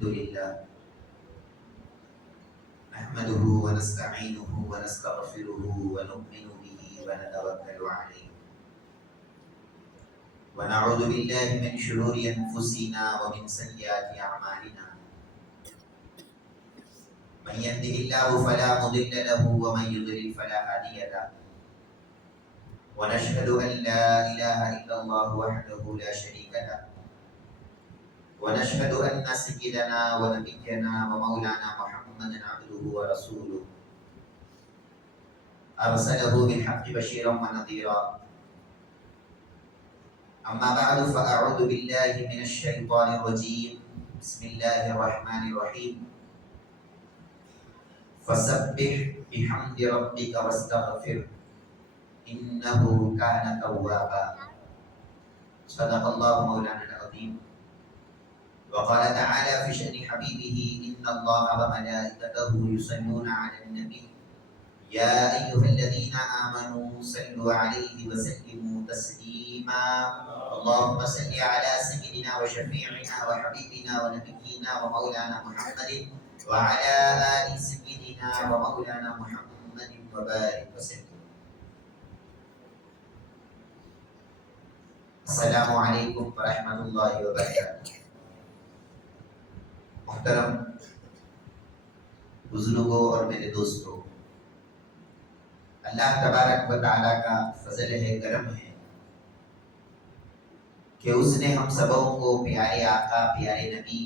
الحمد لله نحمده ونستعينه ونستغفره ونؤمن به ونتوكل عليه ونعوذ بالله من شرور أنفسنا ومن سيئات أعمالنا من يهده الله فلا مضل له ومن يضلل فلا هادي له ونشهد أن لا إله إلا الله وحده لا شريك له ونشهد أن سيدنا ونبينا ومولانا محمدا عبده ورسوله أرسله بالحق بشيرا ونذيرا أما بعد فأعوذ بالله من الشيطان الرجيم بسم الله الرحمن الرحيم فسبح بحمد ربك واستغفر إنه كان توابا صدق الله مولانا العظيم وقال تعالى في شأن حبيبه إن الله وملائكته يصلون على النبي يا أيها الذين آمنوا صلوا عليه وسلموا تسليما اللهم صل على سيدنا وشفيعنا وحبيبنا ونبينا ومولانا محمد وعلى آل سيدنا ومولانا محمد وبارك وسلم. السلام علیکم ورحمۃ اللہ وبرکاتہ. محترم بزرگوں اور میرے دوستوں، اللہ تبارک و تعالیٰ کا فضل ہے، کرم ہے کہ اس نے ہم سبوں کو پیارے آقا، پیارے نبی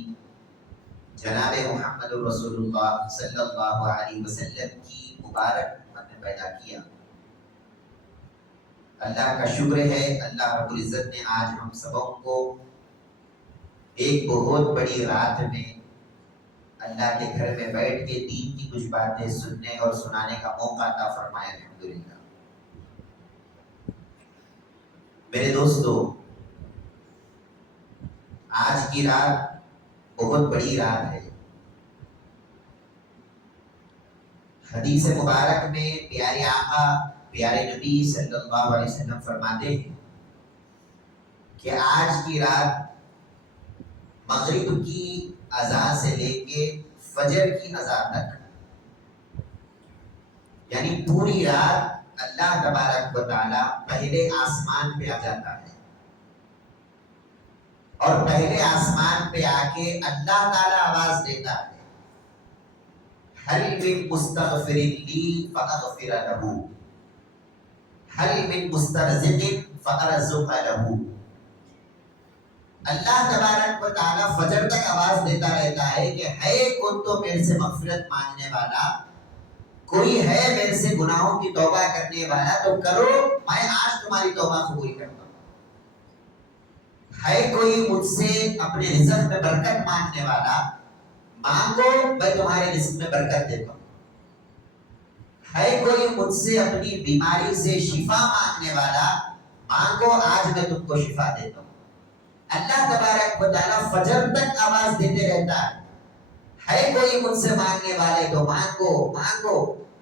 جناب محمد رسول اللہ صلی اللہ علیہ وسلم کی مبارک امت میں پیدا کیا. اللہ کا شکر ہے، اللہ رب العزت نے آج ہم سبوں کو ایک بہت بڑی رات میں اللہ کے گھر میں بیٹھ کے دین کی کچھ باتیں سننے اور سنانے کا موقع عطا فرمایا. الحمدللہ. میرے دوستو، آج کی رات بہت بڑی رات ہے. حدیث مبارک میں پیارے آقا، پیارے نبی صلی اللہ علیہ وسلم فرماتے ہیں کہ آج کی رات مغرب کی اذان سے لے کے فجر کی اذان تک، یعنی پوری رات اللہ تبارک و تعالی پہلے آسمان پہ آ جاتا ہے اور پہلے آسمان پہ آ کے اللہ تعالی آواز دیتا ہے، حل من مستغفر لی فاغفر لہ، حل من مسترزق فارزق لہ. اللہ تبارک و تعالیٰ فجر تک آواز دیتا رہتا ہے کہ ہے کون تو میرے سے مغفرت مانگنے والا، کوئی ہے میرے سے گناہوں کی توبہ کرنے والا تو کرو، میں آج تمہاری توبہ قبول کرتا ہوں. ہے کوئی مجھ سے اپنے رزق میں برکت مانگنے والا، مانگو میں تمہارے رزق میں برکت دیتا ہوں. ہے کوئی مجھ سے اپنی بیماری سے شفا مانگنے والا، مانگو آج میں تم کو شفا دیتا ہوں. اللہ تبارک و تعالیٰ فجر تک آواز دیتے رہتا ہے کوئی مجھ سے مانگنے والے تو مانگو مانگو،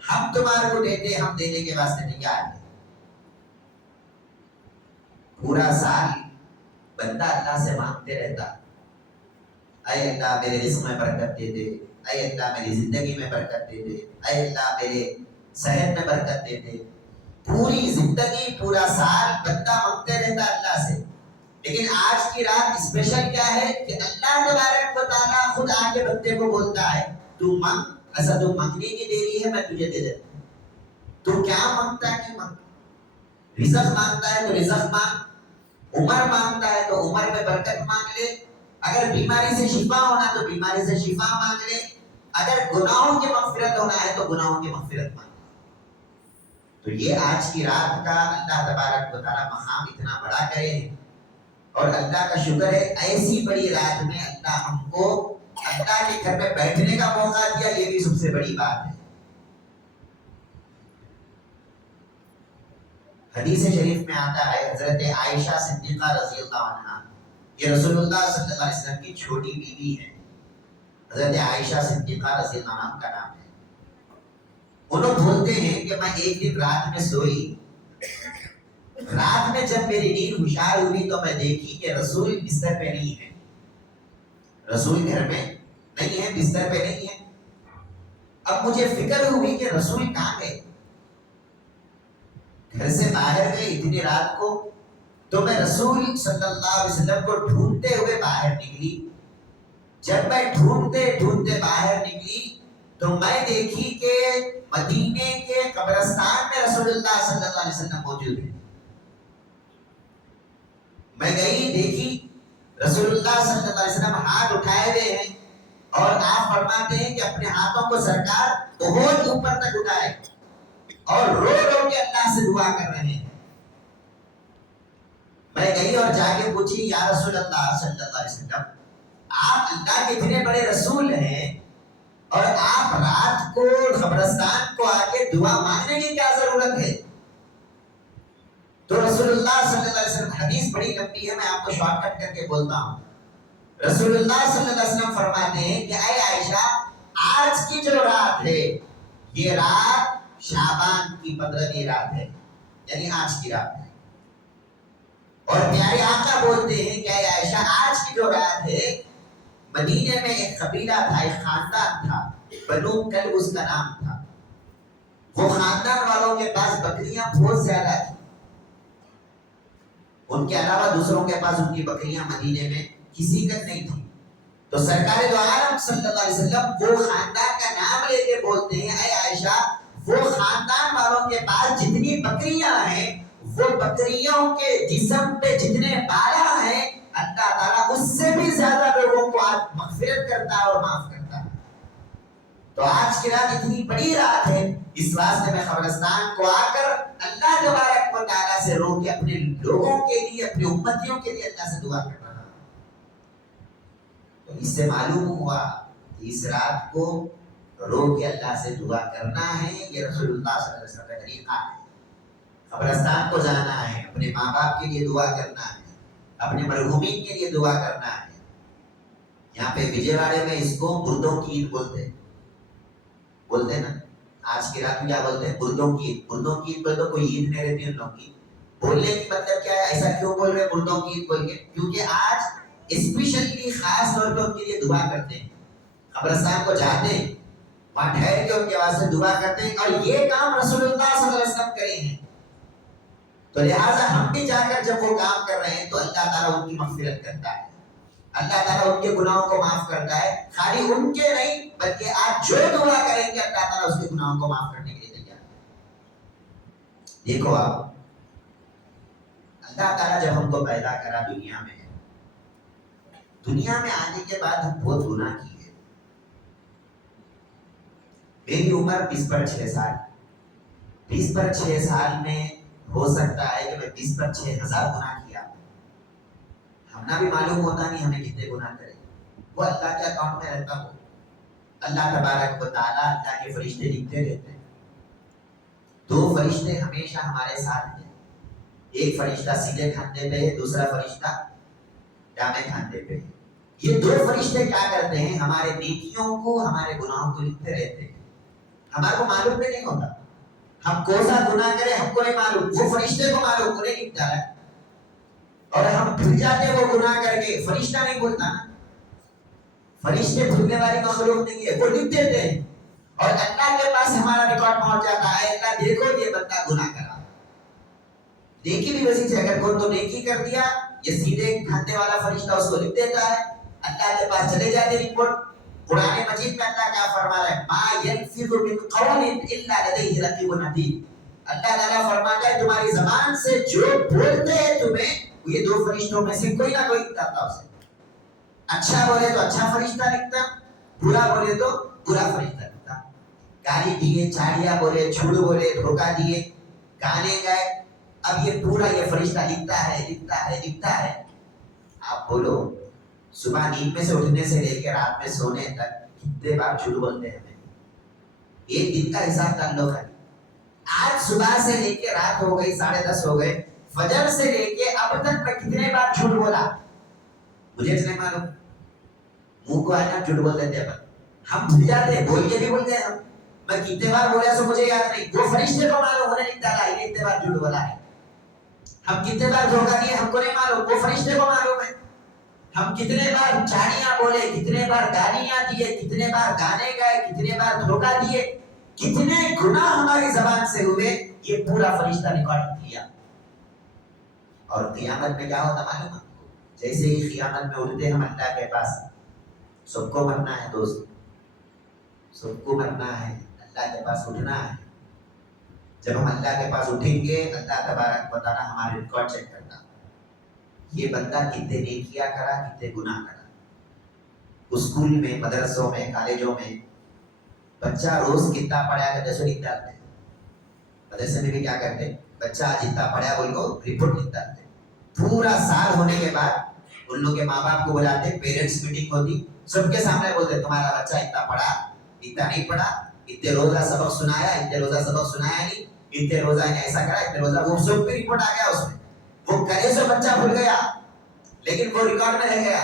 ہم تمہارے کو دیتے، ہم دینے کے واسطے تیار ہیں. پورا سال بندہ اللہ سے مانگتے رہتا، اے اللہ میرے رزق میں برکت دے دے، اے اللہ میری زندگی میں برکت دے دے، اے اللہ میرے صحت میں برکت دے دے. پوری زندگی، پورا سال بندہ مانگتے رہتا اللہ سے. لیکن آج کی رات اسپیشل کیا ہے کہ اللہ تبارک و تعالیٰ خود آ کے بندے کو بولتا ہے تو مانگ، ایسا تو مانگنے کی دیری ہے میں تجھے دے دیتا ہوں. تو کیا مانگتا ہے کہ مانگ، رزق مانگتا ہے تو رزق مانگ، عمر مانگتا ہے تو عمر میں برکت مانگ لے، اگر بیماری سے شفا ہونا تو بیماری سے شفا مانگ لے، اگر گناہوں کی مغفرت ہونا ہے تو گناہوں کی مغفرت مانگ. تو یہ آج کی رات کا اللہ تبارک و تعالیٰ مقام اتنا بڑا کرے، اور اللہ کا شکر ہے ایسی بڑی رات میں اللہ ہم کو اللہ کے گھر میں بیٹھنے کا موقع دیا، یہ بھی سب سے بڑی بات ہے. حدیث شریف میں آتا ہے حضرت عائشہ صدیقہ رضی اللہ عنہا، یہ رسول اللہ صلی اللہ علیہ وسلم کی چھوٹی بیوی ہے، حضرت عائشہ صدیقہ رضی اللہ عنہ کا نام ہے. انہوں بولتے ہیں کہ میں ایک دن رات میں سوئی، رات میں جب میری نیند ہوشیار ہوئی تو میں دیکھی کہ رسول بستر پہ نہیں ہے، رسول گھر میں نہیں ہے، بستر پہ نہیں ہے. اب مجھے فکر ہوئی کہ رسول کہاں گئے. گھر سے باہر گئے اتنی رات کو، تو میں رسول صلی اللہ علیہ وسلم کو ڈھونڈتے ہوئے باہر نکلی. جب میں ڈھونڈتے ڈھونڈتے باہر نکلی تو میں دیکھی کہ مدینے کے قبرستان میں رسول اللہ صلی اللہ علیہ وسلم موجود ہیں. میں گئی دیکھی رسول اللہ صلی اللہ علیہ وسلم ہاتھ اٹھائے ہوئے ہیں، اور آپ فرماتے ہیں کہ اپنے ہاتھوں کو سرکار بہت اوپر تک اٹھائے اور رو رو کے اللہ سے دعا کر رہے ہیں. میں گئی اور جا کے پوچھی یا رسول اللہ صلی اللہ علیہ وسلم، آپ اللہ کے اتنے بڑے رسول ہیں اور آپ رات کو قبرستان کو آ کے دعا مانگنے کی کیا ضرورت ہے؟ تو رسول اللہ صلی اللہ علیہ وسلم، حدیث بڑی لمبی ہے، میں آپ کو شارٹ کٹ کر کے بولتا ہوں. رسول اللہ صلی اللہ علیہ وسلم فرماتے ہیں کہ اے عائشہ، آج کی جو رات ہے یہ رات شعبان کی 15ویں رات ہے، یعنی آج کی رات ہے. اور پیارے آقا بولتے ہیں کہ اے عائشہ، آج کی جو رات ہے مدینے میں ایک قبیلہ تھا، ایک خاندان تھا، بنو کلب اس کا نام تھا. وہ خاندان والوں کے پاس بکریاں بہت زیادہ تھیں، ان کے علاوہ دوسروں کے پاس ان کی بکریاں مدینے میں کسی کا نہیں تھی. تو سرکار دو عالم صلی اللہ علیہ وسلم وہ خاندان کا نام لے کے بولتے ہیں اے عائشہ، وہ خاندان والوں کے پاس جتنی بکریاں ہیں، وہ بکریوں کے جسم پہ جتنے بالا ہیں، اللہ تعالیٰ اس سے بھی زیادہ لوگوں کو آج مغفرت کرتا ہے اور معاف کرتا ہے. تو آج کی رات اتنی بڑی رات ہے، اس واسطے میں قبرستان کو آ کر اللہ تبارک و تعالیٰ سے رو کے اپنے لوگوں کے لیے، اپنی امتیوں کے لیے اللہ سے دعا کر رہا ہوں. تو اس سے معلوم ہوا کہ اس رات کو رو کے اللہ سے دعا کرنا ہے، یہ رسول اللہ صلی اللہ علیہ وسلم کا طریقہ ہے. قبرستان کو جانا ہے، اپنے ماں باپ کے لیے دعا کرنا ہے، اپنے مرحومین کے لیے دعا کرنا ہے. یہاں پہ وجے واڑے میں اس کو مردوں کی عید بولتے ہیں نا. آج کی رات میں کیا بولتے ہیں؟ مردوں کی عید. مردوں کی عید بولتے تو کوئی عید نہیں رہتی ان لوگوں کی. بولنے کی مطلب کیا ہے؟ ایسا کیوں بول رہے ہیں مردوں کی عید بول کے؟ کیونکہ آج اسپیشلی خاص طور پہ ان کے لیے دعا کرتے ہیں، قبرستان کو جاتے ہیں، وہاں ٹھہر کے ان کے واسطے دعا کرتے ہیں، اور یہ کام رسول اللہ صلی اللہ علیہ وسلم کرے ہیں. تو لہٰذا ہم بھی جا کر جب وہ کام کر رہے ہیں تو اللہ تعالیٰ ان کی مغفرت کرتا ہے، اللہ تعالیٰ ان کے گناہوں کو معاف کرتا ہے. خالی ان کے نہیں بلکہ آپ جو دعا کریں گے اللہ تعالیٰ اس کے گناہوں کو معاف کرنے کے لیے تیار ہے. دیکھو آپ، اللہ تعالیٰ جب ہم کو پیدا کرا دنیا میں آنے کے بعد ہم بہت گناہ کیے. میری عمر 20 پر 6 سال، 20 پر 6 سال میں ہو سکتا ہے کہ میں 20 پر 6,000 گناہ کیا. ہمنا بھی معلوم ہوتا نہیں ہمیں کتنے گناہ کرے، وہ اللہ کے اکاؤنٹ میں رہتا ہو. اللہ تبارک و تعالیٰ، اللہ کے فرشتے لکھتے رہتے ہیں. 2 فرشتے ہمیشہ ہمارے ساتھ ہیں، ایک فرشتہ سیدھے کھاندے پہ ہے، دوسرا فرشتہ دامے کھاندے پہ ہے. یہ 2 فرشتے کیا کرتے ہیں؟ ہمارے نیکیوں کو، ہمارے گناہوں کو لکھتے رہتے ہیں. ہمارے کو معلوم بھی نہیں ہوتا، ہم کون سا گناہ کریں ہم کو نہیں معلوم، وہ فرشتے کو معلوم، انہیں لکھتا ہے. اور ہم بھول جاتے ہیں وہ گناہ کر کے. فرشتہ نہیں بھولتا نا، فرشتے بھولنے والی مخلوق نہیں ہے، وہ لکھ دیتے ہیں اور اللہ کے پاس ہمارا ریکارڈ پہنچ جاتا ہے. اللہ دیکھو یہ بندہ گناہ کرا. نیکی بھی ویسی ہے، اگر کوئی تو نیکی کر دیا، یہ سیدھے کھانے والا فرشتہ اس کو لکھ دیتا ہے، اللہ کے پاس چلے جاتے رپورٹ. قرآن مجید میں اللہ کیا فرما رہا ہے؟ ما يلفظ من قول الا لديه رقیب عتید. اللہ تعالیٰ فرماتا ہے تمہاری زبان سے جو بولتے ہیں تمہیں، یہ 2 فرشتوں میں سے کوئی نہ کوئی لکھتا تھا اسے. اچھا بولے تو اچھا فرشتہ لکھتا، برا بولے تو برا فرشتہ لکھتا. گالی دیے، چاڑیاں بولے، جھوٹ بولے، دھوکہ دیے، گانے گائے، اب یہ پورا یہ فرشتہ لکھتا ہے. آپ بولو صبح نیند میں سے اٹھنے سے لے کے رات میں سونے تک کتنے بار جھوٹ بولتے ہیں ہمیں؟ ایک دن کا حساب تعلق ہے. آج صبح سے لے کے رات ہو گئی، 10:30 ہو گئے، فجر سے لے کے اب تک میں کتنے بار جھوٹ بولا مجھے نہیں معلوم. منہ کو آنا جھوٹ بول دیتے ہیں، ہم بھول جاتے ہیں، بول کے بھی بولتے ہیں. میں کتنے بار بولا سو مجھے یاد نہیں، وہ فرشتے کو معلوم، انہیں لکھتا ہے یہ کتنے بار جھوٹ بولا ہے. ہم کتنے بار دھوکہ دیے ہم کو نہیں معلوم، وہ فرشتے کو معلوم ہے. ہم کتنے بار چاڑیاں بولے، کتنے بار گالیاں دیے، کتنے بار گانے گائے، کتنے بار دھوکہ دیے، کتنے گناہ ہماری زبان سے ہوئے، یہ پورا فرشتہ ریکارڈ کیا۔ اور قیامت میں کیا ہوتا معلوم آپ کو؟ جیسے ہی قیامت میں اٹھتے ہم اللہ کے پاس، سب کو مرنا ہے دوست، سب کو مرنا ہے، اللہ کے پاس اٹھنا ہے۔ جب ہم اللہ کے پاس اٹھیں گے، اللہ تبارک و تعالیٰ ہمارے ریکارڈ چیک کرتا، یہ بندہ کتنے نیکیاں کرا، کتنے گناہ کرا۔ اسکول میں، مدرسوں میں، کالجوں میں بچہ روز کتنا پڑھا کرتے سو لکھ ڈالتے، مدرسے میں بھی کیا کرتے، بچہ آج اتنا پڑھا بول کو رپورٹ لکھ ڈالتے۔ پورا سال ہونے کے بعد ان لوگ کے ماں باپ کو بلاتے، پیرنٹس میٹنگ ہوتی، سب کے سامنے بولتے تمہارا بچہ اتنا پڑھا، اتنا نہیں پڑھا، اتنے روزہ سبق سنایا، اتنے روزہ سبق سنایا نہیں، اتنے روزہ نے ایسا کرا، اتنے روزہ، وہ سب پہ رپورٹ آ گیا اس میں۔ وہ کرے سو بچہ بھول گیا لیکن وہ ریکارڈ میں رہ گیا۔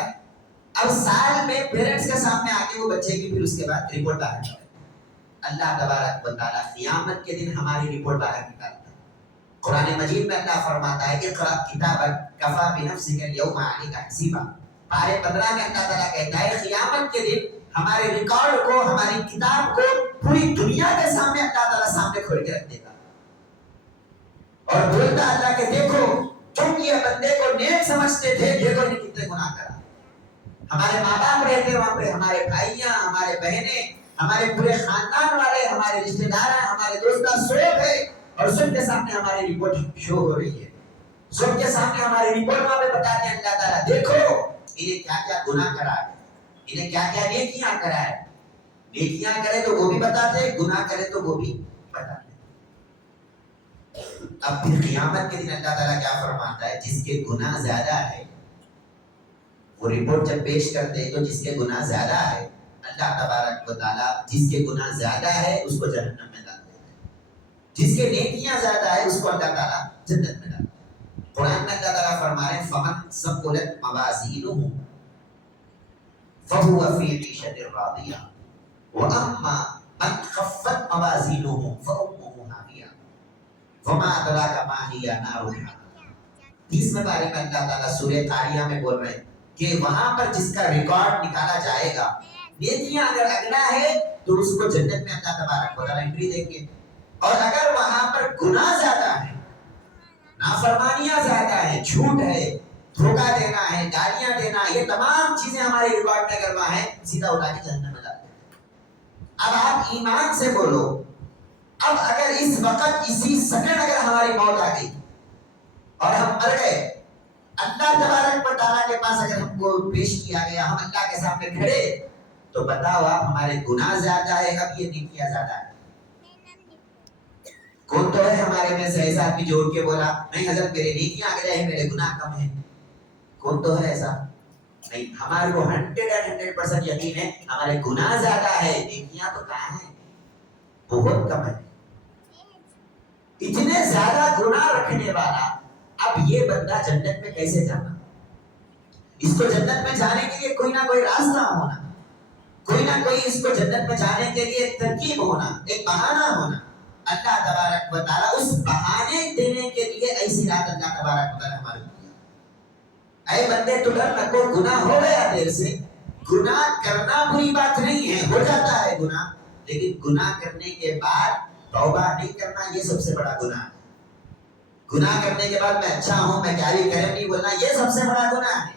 اب سال میں پیرنٹس کے سامنے آ کے وہ بچے کی پھر اس کے بعد رپورٹ باہر نکالے۔ اللہ تبارک و تعالیٰ قیامت کے دن ہماری رپورٹ باہر نکالتا ہے۔ قرآن مجید میں اللہ فرماتا ہے اقرأ کتابک کفیٰ بنفسک اليوم علیک حسیبا۔ پارے 15 میں اللہ تعالیٰ کہتا ہے قیامت کے دن ہمارے ریکارڈ کو، ہماری کتاب کو پوری دنیا کے سامنے اللہ تعالیٰ سامنے کھول کے رکھ دے گا، اور بولتا اللہ کہ دیکھو تم یہ بندے کو نیک سمجھتے تھے، دیکھو انہیں کتنے گناہ کرا۔ ہمارے ماں باپ رہتے وہاں پہ، ہمارے بھائیاں، ہمارے بہنیں، ہمارے پورے خاندان والے، ہمارے رشتہ دار، ہمارے دوست سب ہے، اور سب کے سامنے ہماری رپورٹ شو ہو رہی ہے۔ سب کے سامنے ہماری رپورٹ وہاں پہ بتاتے ہیں اللہ تعالیٰ دیکھو انہیں کیا کیا گناہ کرا ہے، انہیں کیا کیا نیکیاں کرا ہے۔ نیکیاں کرے تو وہ بھی بتاتے، گناہ کرے تو وہ بھی بتاتے۔ اب پھر قیامت کے دن اللہ تعالیٰ کیا فرماتا ہے، جس کے گناہ زیادہ ہے وہ رپورٹ جب پیش کرتے ہیں تو جس کے گناہ زیادہ ہے، اللہ تبارک و تعالیٰ جس کے گناہ زیادہ ہے اس کو جہنم میں ڈال دیتا ہے، جس کے نیکیاں زیادہ ہے اس کو اللہ تعالیٰ جنت میں ڈال دیتا ہے۔ قرآن میں اللہ تعالیٰ فرما رہے ہیں فَمَنْ ثَقُلَتْ مَوَازِینُهُ فَهُوَ فِي عِیشَةٍ رَاضِیَةٍ وَأَمَّا مَنْ خَفَّتْ مَوَازِینُهُ فَأُمُّهُ هَاوِیَةٌ وَمَا أَدْرَاكَ مَا هِیَ نَارٌ حَامِیَةٌ۔ 30ویں پارے میں اللہ تعالیٰ سورہ طاریہ میں بول رہے ہیں کہ وہاں پر جس کا ریکارڈ نکالا جائے گا، نیکیاں اگر اگلا ہے تو اس کو جنت میں اللہ تبارک و تعالیٰ انٹری دیں گے، اور اگر وہاں پر گناہ زیادہ ہے، نافرمانیاں زیادہ ہے، جھوٹ ہے، دھوکہ دینا ہے، گالیاں دینا، یہ تمام چیزیں ہمارے ریکارڈ میں اگر وہاں ہیں سیدھا اٹھا کے جہنم میں ڈال دیتے ہیں۔ اب آپ ایمان سے بولو، اب اگر اس وقت اسی سیکنڈ اگر ہماری موت آ گئی اور ہم مر گئے، اللہ تبارک و تعالیٰ کے پاس اگر ہم کو پیش کیا گیا، ہم اللہ کے سامنے کھڑے، تو بتاؤ آپ ہمارے گناہ زیادہ ہے اب یہ نیکیاں زیادہ ہے؟ کون تو ہے ہمارے میں سے ایسا آدمی جو اٹھ کے بولا نہیں حضرت میرے نیکیاں آگے ہیں میرے گناہ کم ہیں؟ کون تو ہے ایسا؟ نہیں، ہمارے کو 100% یقین ہے ہمارے گناہ زیادہ ہے، نیکیاں تو کہاں ہیں، بہت کم ہے۔ اتنے زیادہ گناہ رکھنے والا اب یہ بندہ جنت میں کیسے جانا؟ اس کو جنت میں جانے کے لیے کوئی نہ کوئی راستہ ہونا، کوئی نہ کوئی اس کو جنت میں جانے کے لیے ایک ترکیب ہونا، ایک بہانہ ہونا۔ اللہ تبارک و تعالیٰ اس بہانے دینے کے لیے ایسی رات اللہ تبارک و تعالیٰ ہمارے دیا۔ اے بندے تو ڈر نہ، کوئی گناہ ہو گیا دیر سے، گناہ کرنا بری بات نہیں ہے، ہو جاتا ہے گناہ، لیکن گناہ کرنے کے بعد توبہ نہیں کرنا یہ سب سے بڑا گناہ ہے۔ گناہ کرنے کے بعد میں اچھا ہوں، میں کیاری کرم نہیں بولنا یہ سب سے بڑا گناہ ہے۔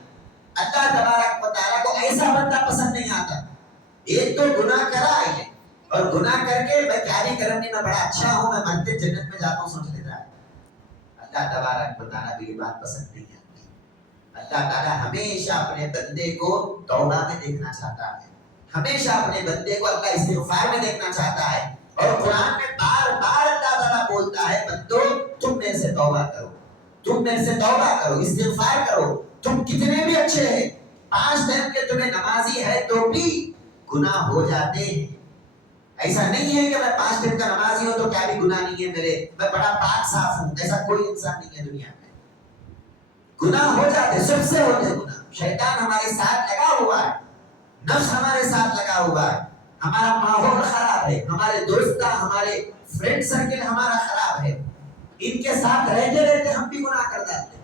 اللہ تبارک و تعالیٰ کو ایسا بندہ پسند نہیں آتا۔ ایک تو گناہ کرا ہے اور گناہ کر کے میں کیاری کرم نہیں، میں بڑا اچھا ہوں، میں مرتے جنت میں جاتا ہوں سوچ لیتا ہے۔ اللہ تبارک و تعالیٰ کی بات پسند نہیں آتی۔ اللہ تعالیٰ ہمیشہ اپنے بندے کو توبہ میں دیکھنا چاہتا ہے، ہمیشہ اپنے بندے کو اللہ استغفار میں دیکھنا چاہتا ہے، اور قرآن میں بار بار اللہ تعالیٰ بولتا ہے بندو تم میرے سے توبہ کرو، تم میرے سے توبہ کرو، استغفار کرو، تم کتنے بھی اچھے ہیں، 5 ٹائم کے تمہیں نمازی ہے تو بھی گناہ ہو جاتے ہیں۔ ایسا نہیں ہے کہ میں 5 ٹائم کا نمازی ہوں تو کیا بھی گناہ نہیں ہے میرے، میں بڑا پاک صاف ہوں، ایسا کوئی انسان نہیں ہے دنیا میں۔ گناہ ہو جاتے، سب سے ہوتے گناہ۔ شیطان ہمارے ساتھ لگا ہوا ہے، نفس ہمارے ساتھ لگا ہوا ہے، ہمارا ماحول خراب ہے، ہمارے دوست ہمارے فرینڈ سرکل ہمارا خراب ہے، ان کے ساتھ رہتے رہتے ہم بھی گناہ کر جاتے ہیں۔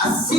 80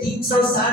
360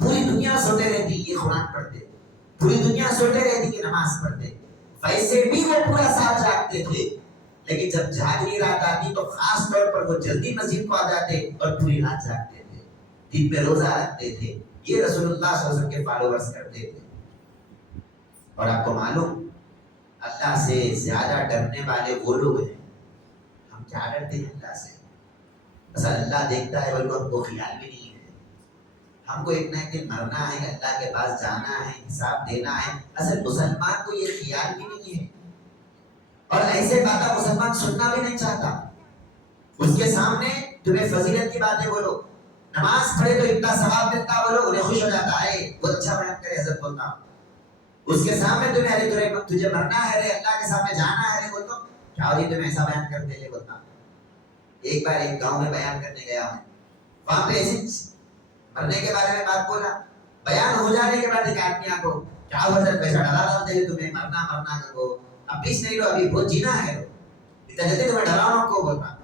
پوری دنیا سوتے رہتی یہ قرآن پڑھتے، پوری دنیا سوتے رہتی کہ نماز پڑھتے، ویسے بھی وہ پورا سال جاگتے تھے، لیکن جب جھاگری رات آتی تو خاص طور پر وہ جلدی مسجد کو آ جاتے اور پوری رات جاگتے تھے، دن میں روزہ رکھتے تھے۔ یہ رسول اللہ صلی اللہ علیہ وسلم کے فالوورز کرتے تھے۔ اور آپ کو معلوم اللہ سے زیادہ ڈرنے والے وہ لوگ ہیں، ہم کیا ڈرتے ہیں اللہ سے؟ بس اللہ دیکھتا ہے بلکہ ہم کو خیال بھی نہیں ہے، ہم کو ایک نہ ایک دن مرنا ہے، اللہ کے پاس جانا ہے، حساب دینا ہے۔ اصل مسلمان کو یہ خیال بھی نہیں ہے، اور ایسے باتیں مسلمان سننا بھی نہیں چاہتا۔ اس کے سامنے تمہیں فضیلت کی باتیں بولو، نماز پڑھے تو اتنا ثواب ملتا، بولو انہیں خوش ہو جاتا ہے، بہت اچھا بیان کرے حضرت بولتا ہوں۔ اس کے سامنے تمہیں ارے تجھے مرنا ہے، ارے اللہ کے سامنے جانا ہے، بولتا ہوں کیا ہوئی تم ایسا بیان کرتے ہیں؟ بولتا ہوں ایک بار ایک گاؤں میں بیان کرنے گیا ہوں، وہاں پہ ایسی مرنے کے بارے میں بات بولا، بیان ہو جانے کے بعد ایک آدمی آپ کو کیا حضرت پیسہ ڈرا ڈالتے ہیں تمہیں مرنا مرنا کو، اب پیس نہیں لو، ابھی بہت جینا ہے، اتنا جلدی تمہیں ڈراؤں کو؟ بولتا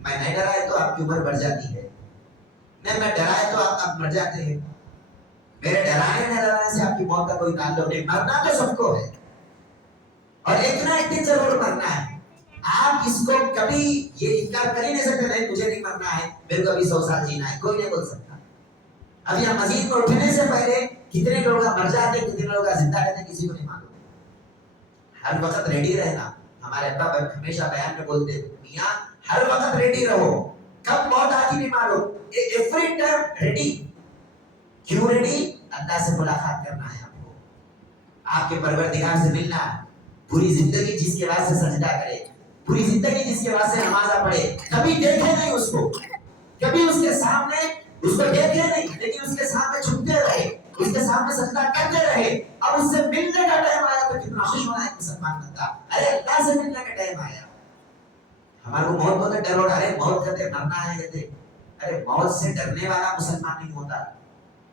میں نہیں ڈرائے تو آپ کی عمر بڑھ جاتی ہے، نہیں میں ڈرائے تو آپ اب مر جاتے ہیں، میرے ڈرانے نہ ڈرانے سے آپ کی موت کا کوئی تعلق نہیں، مرنا تو سب کو ہے، اور ایک نہ ایک دن ضرور مرنا ہے۔ آپ اس کو کبھی یہ انکار کر ہی نہیں سکتے، نہیں مجھے نہیں مرنا ہے، میرے کو ابھی 100 سال جینا ہے، کوئی نہیں بول سکتا۔ ابھی ہم مزید میں اٹھنے سے پہلے کتنے لوگ مر جاتے ہیں، کتنے لوگ زندہ رہتے ہیں، کسی کو نہیں معلوم۔ ہر وقت ریڈی رہنا، ہمارے ابا ہمیشہ بیان میں بولتے میاں ہر وقت ریڈی رہو، کب موت آتی نہیں معلوم، ایوری ٹائم ریڈی۔ کیوں ریڈی؟ اللہ سے ملاقات کرنا ہے آپ کو، آپ کے پروردگار سے ملنا ہے۔ پوری زندگی جس کے واسطے سجدہ کرے، پوری زندگی جس کے واسطے نمازہ پڑھے، کبھی دیکھے نہیں اس کو، کبھی اس کے سامنے اس کو دیکھے نہیں، لیکن اس کے سامنے چھپتے رہے، اس کے سامنے سجدہ کرتے رہے۔ اب اس سے ملنے کا ٹائم آیا تو کتنا خوش ہونا ہے مسلمان بندہ، ارے اللہ سے ملنے کا ٹائم آیا۔ ہمارے کو موت بہت ڈر ہو رہا ہے، موت کہتے مرنا ہے کہتے، ارے موت سے ڈرنے والا مسلمان نہیں ہوتا،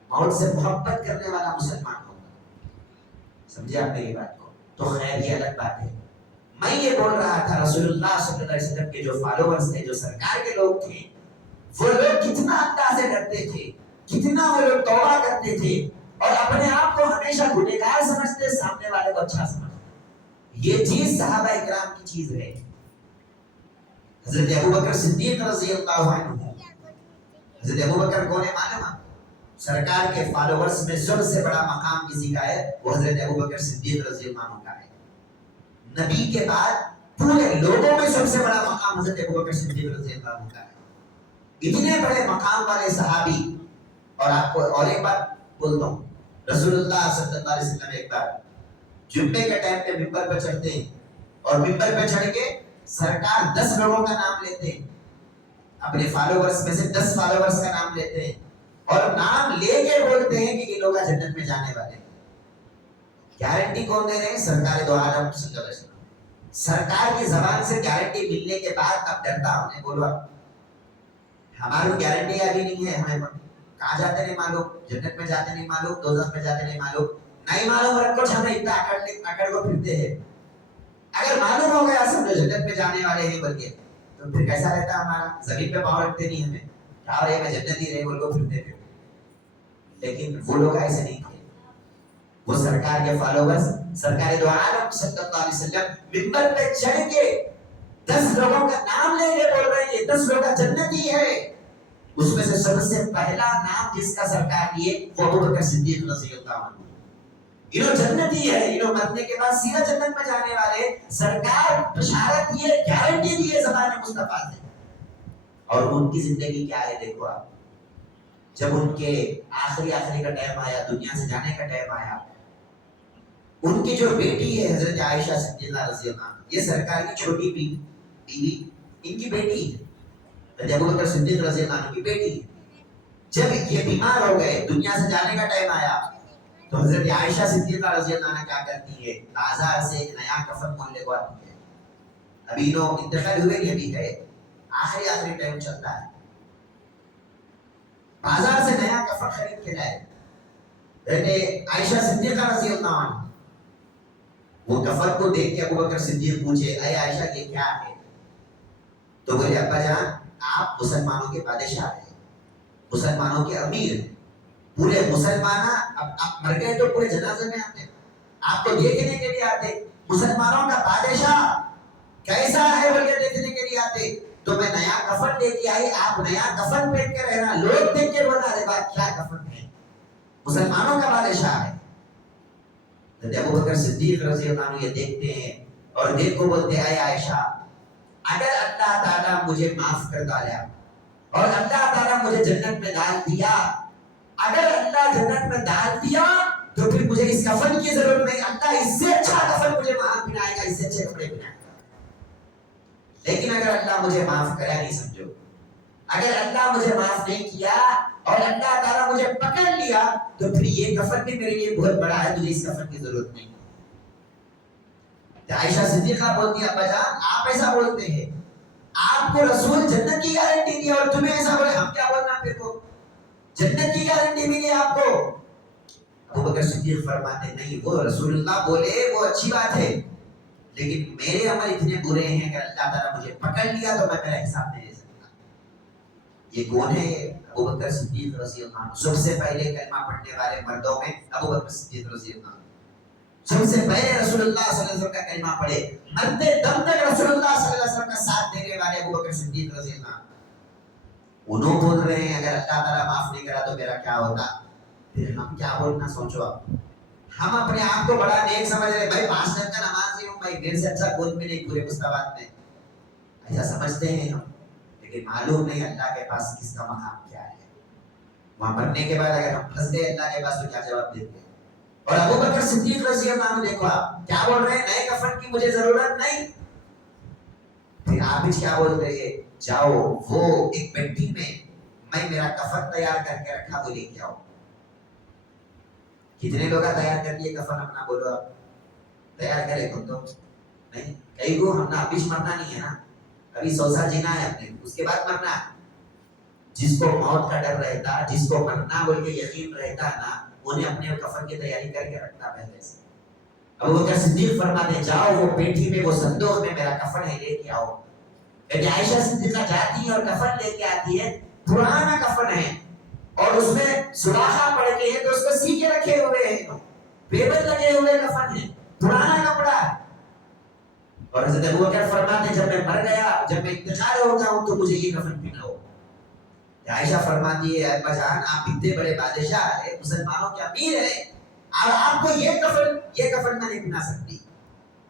موت سے محبت کرنے والا مسلمان ہوتا۔ سمجھے آپ میری بات کو؟ تو خیر یہ الگ بات ہے۔ میں یہ بول رہا تھا رسول اللہ صلی اللہ علیہ وسلم کے جو فالوورز تھے، جو سرکار کے لوگ تھے، وہ لوگ کتنا اللہ سے ڈرتے تھے، کتنا وہ لوگ توبہ کرتے تھے، اور اپنے آپ کو ہمیشہ گنہگار سمجھتے، سامنے والے کو اچھا سمجھتے۔ یہ چیز صحابہ اکرام کی چیز ہے۔ حضرت ابوبکر صدیق رضی اللہ عنہ، حضرت ابوبکر کون ہے معلوم؟ سرکار کے فالوورز میں سب سے بڑا مقام کسی کا ہے، وہ حضرت ابوبکر صدیق رضی اللہ عنہ کا ہے۔ نبی کے بعد پورے لوگوں میں سب سے بڑا مقام حضرت ابوبکر صدیق رضی اللہ عنہ کا ہے۔ اتنے بڑے مقام والے صحابی، اور آپ کو اور ایک بات بولتا ہوں، رسول اللہ صلی اللہ علیہ وسلم ایک بار جمعے کے ٹائم پہ ممبر پہ چڑھتے ہیں، اور ممبر پہ چڑھ کے سرکار 10 لوگوں کا نام لیتے ہیں، اپنے فالوورز میں سے 10 فالوورز کا نام لیتے ہیں، اور نام لے کے بولتے ہیں کہ یہ لوگ جنت میں جانے والے ہیں۔ گارنٹی کون دے رہے ہیں؟ سرکار دو عالم صلی اللہ علیہ وسلم۔ سرکار کی زبان سے گارنٹی ملنے کے بعد اب ڈرتا ہوں، بولو ہماری گارنٹی ابھی نہیں ہے، ہمیں کہاں جاتے نہیں معلوم، جنت میں جاتے نہیں معلوم، دوزخ میں جاتے نہیں معلوم، نہیں معلوم، اور کچھ ہمیں اتنا اکڑ کو پھرتے ہیں۔ اگر معلوم ہو گیا سب جنت میں جانے والے ہیں بلکہ، تو پھر کیسا رہتا ہمارا؟ زمین پہ پاؤں رکھتے نہیں، ہمیں کیا رہے میں جنتی رہے بول کو پھرتے پھر۔ لیکن وہ لوگ ایسے نہیں تھے، وہ سرکار کے فالوورز، سرکار دو عالم صلی اللہ علیہ وسلم ممبر پہ چڑھ کے 10 لوگوں کا نام لے کے بول رہے ہیں یہ 10 لوگ جنتی ہے۔ اس میں سے سب سے پہلا نام جس کا سرکار لیے وہ ابوبکر صدیق رضی اللہ عنہ، انہوں جنتی ہے، انہوں مرنے کے بعد سیدھا جنت میں جانے والے۔ سرکار بشارت دیے، گارنٹی دیے زبان مصطفیٰ سے، اور ان کی زندگی کیا ہے دیکھو آپ۔ جب ان کے آخری کا ٹائم آیا، دنیا سے جانے کا ٹائم آیا، ان کی جو بیٹی ہے حضرت عائشہ صدیقہ رضی اللہ عنہ، یہ سرکار کی چھوٹی بیوی، ان کی بیٹی ہے، حضرت ابوبکر صدیق رضی اللہ عنہ کی بیٹی ہے۔ جب یہ بیمار ہو گئے، دنیا سے جانے کا ٹائم آیا، تو حضرت عائشہ صدیقہ رضی اللہ عنہ کیا کرتی ہے؟ بازار سے ایک نیا کفن مول لے کو آتی ہے۔ ابھی لوگ انتقال ہوئے نہیں، ابھی ہے آخری ٹائم چلتا ہے، بازار سے نیا کفن خرید کے لائے حضرت عائشہ صدیقہ رضی اللہ عنہ۔ وہ کفن کو دیکھ کے ابوبکر صدیق پوچھے اے عائشہ یہ کیا ہے؟ تو بولے ابا جان آپ مسلمانوں کے بادشاہ ہیں، مسلمانوں کے امیر ہیں، پورے مسلمان اب آپ مر گئے تو پورے جنازے میں آتے، آپ کو دیکھنے کے لیے آتے، مسلمانوں کا بادشاہ کیسا ہے بول کے دیکھنے کے لیے آتے، تو میں نیا کفن لے کے آئی، آپ نیا کفن پہن کے رہنا، لوگ دیکھ کے بولنا ارے بات کیا کفن ہے، مسلمانوں کا بادشاہ ہے۔ حضرت ابوبکر صدیق رضی اللہ عنہ یہ دیکھتے ہیں اور دیکھ کو بولتے ہیں اے عائشہ، اگر اللہ تعالیٰ مجھے معاف کر ڈالا اور اللہ تعالیٰ مجھے جنت میں ڈال دیا، اگر اللہ جنت میں ڈال دیا تو پھر مجھے اس کفن کی ضرورت نہیں، اللہ اس سے اچھا کفن مجھے وہاں پہنائے گا، اس سے اچھے کپڑے پہنائے گا۔ لیکن اگر اللہ مجھے معاف کرا نہیں، سمجھو اگر اللہ مجھے معاف نہیں کیا اور اللہ تعالیٰ مجھے پکڑ لیا تو پھر یہ کفن بھی میرے لیے بہت بڑا ہے، مجھے اس کفن کی ضرورت نہیں۔ عائشہ صدیقہ بولتی ہے ابا جان آپ ایسا بولتے ہیں، آپ کو رسول جنت کی گارنٹی دی اور تمہیں ایسا بولے، ہم کیا بولنا پھر کو، جنت کی گارنٹی ملی آپ کو۔ ابوبکر صدیق فرماتے نہیں، وہ رسول اللہ بولے وہ اچھی بات ہے، لیکن میرے عمل اتنے برے ہیں کہ اللہ تعالیٰ مجھے پکڑ لیا تو میں میرا حساب نہیں لے سکتا۔ یہ کون ہے؟ ابوبکر صدیق رضی اللہ عنہ، سب سے پہلے کلمہ پڑھنے والے مردوں میں ابوبکر صدیق رضی اللہ عنہ، سب سے پہلے رسول اللہ صلی اللہ علیہ وسلم کا کلمہ پڑھے، مرتے دم تک رسول اللہ صلی اللہ علیہ وسلم کا ساتھ دینے والے ابوبکر صدیق رضی اللہ عنہ۔ انہوں بول رہے ہیں اگر اللہ تعالیٰ معاف نہیں کرا تو میرا کیا ہوتا، پھر ہم کیا بولنا سوچو آپ۔ ہم اپنے آپ کو بڑا نیک سمجھ رہے، بھائی 5 وقت کا نمازی ہوں بھائی، میرے سے اچھا کوئی بھی نہیں پورے مستویات میں، ایسا سمجھتے ہیں ہم، لیکن معلوم نہیں اللہ کے پاس کس کا مقام کیا ہے۔ وہاں مرنے کے بعد اگر ہم پھنس گئے اللہ کے پاس تو کیا جواب دیں گے۔ اور ابوبکر صدیق رضی اللہ عنہ دیکھو آپ کیا بول رہے ہیں، نئے کفن کی مجھے ضرورت نہیں، پھر آپ ہی کیا بول رہے ہیں، جاؤ وہ ایک پٹی میں میرا کفن تیار کر کے رکھا وہ لے کے آؤ۔ کتنے لوگ تیار کر لیے کفن اپنا، بولو آپ تیار کرے تم تو نہیں، کئی کو ہم نا ابھی مرنا نہیں ہے نا، ابھی 100 سال جینا ہے اپنے، اس کے بعد مرنا ہے۔ جس کو موت کا ڈر رہتا، جس کو مرنا بول کے یقین رہتا نا، انہیں اپنے کفن کی تیاری کر کے رکھنا پہلے سے۔ ابوبکر صدیق فرماتے جاؤ وہ پیٹھی میں وہ صندوق میں میرا کفن ہے لے کے آؤ۔ عائشہ صدیقہ جاتی ہے اور کفن لے کے آتی ہے، پرانا کفن ہے اور اس میں سوراخ پڑ کے ہیں تو اس کو سی کے رکھے ہوئے ہیں، پیبر لگے ہوئے کفن ہے، پرانا کپڑا ہے۔ اور حضرت ابوبکر فرماتے جب میں مر گیا، جب میں انتقال ہو جاؤں تو مجھے یہ کفن پہناؤ۔ عائشہ فرماتی ہے ابا جان آپ اتنے بڑے بادشاہ ہیں، مسلمانوں کے امیر ہیں، اور آپ کو یہ کفن میں نہیں پہنا سکتی۔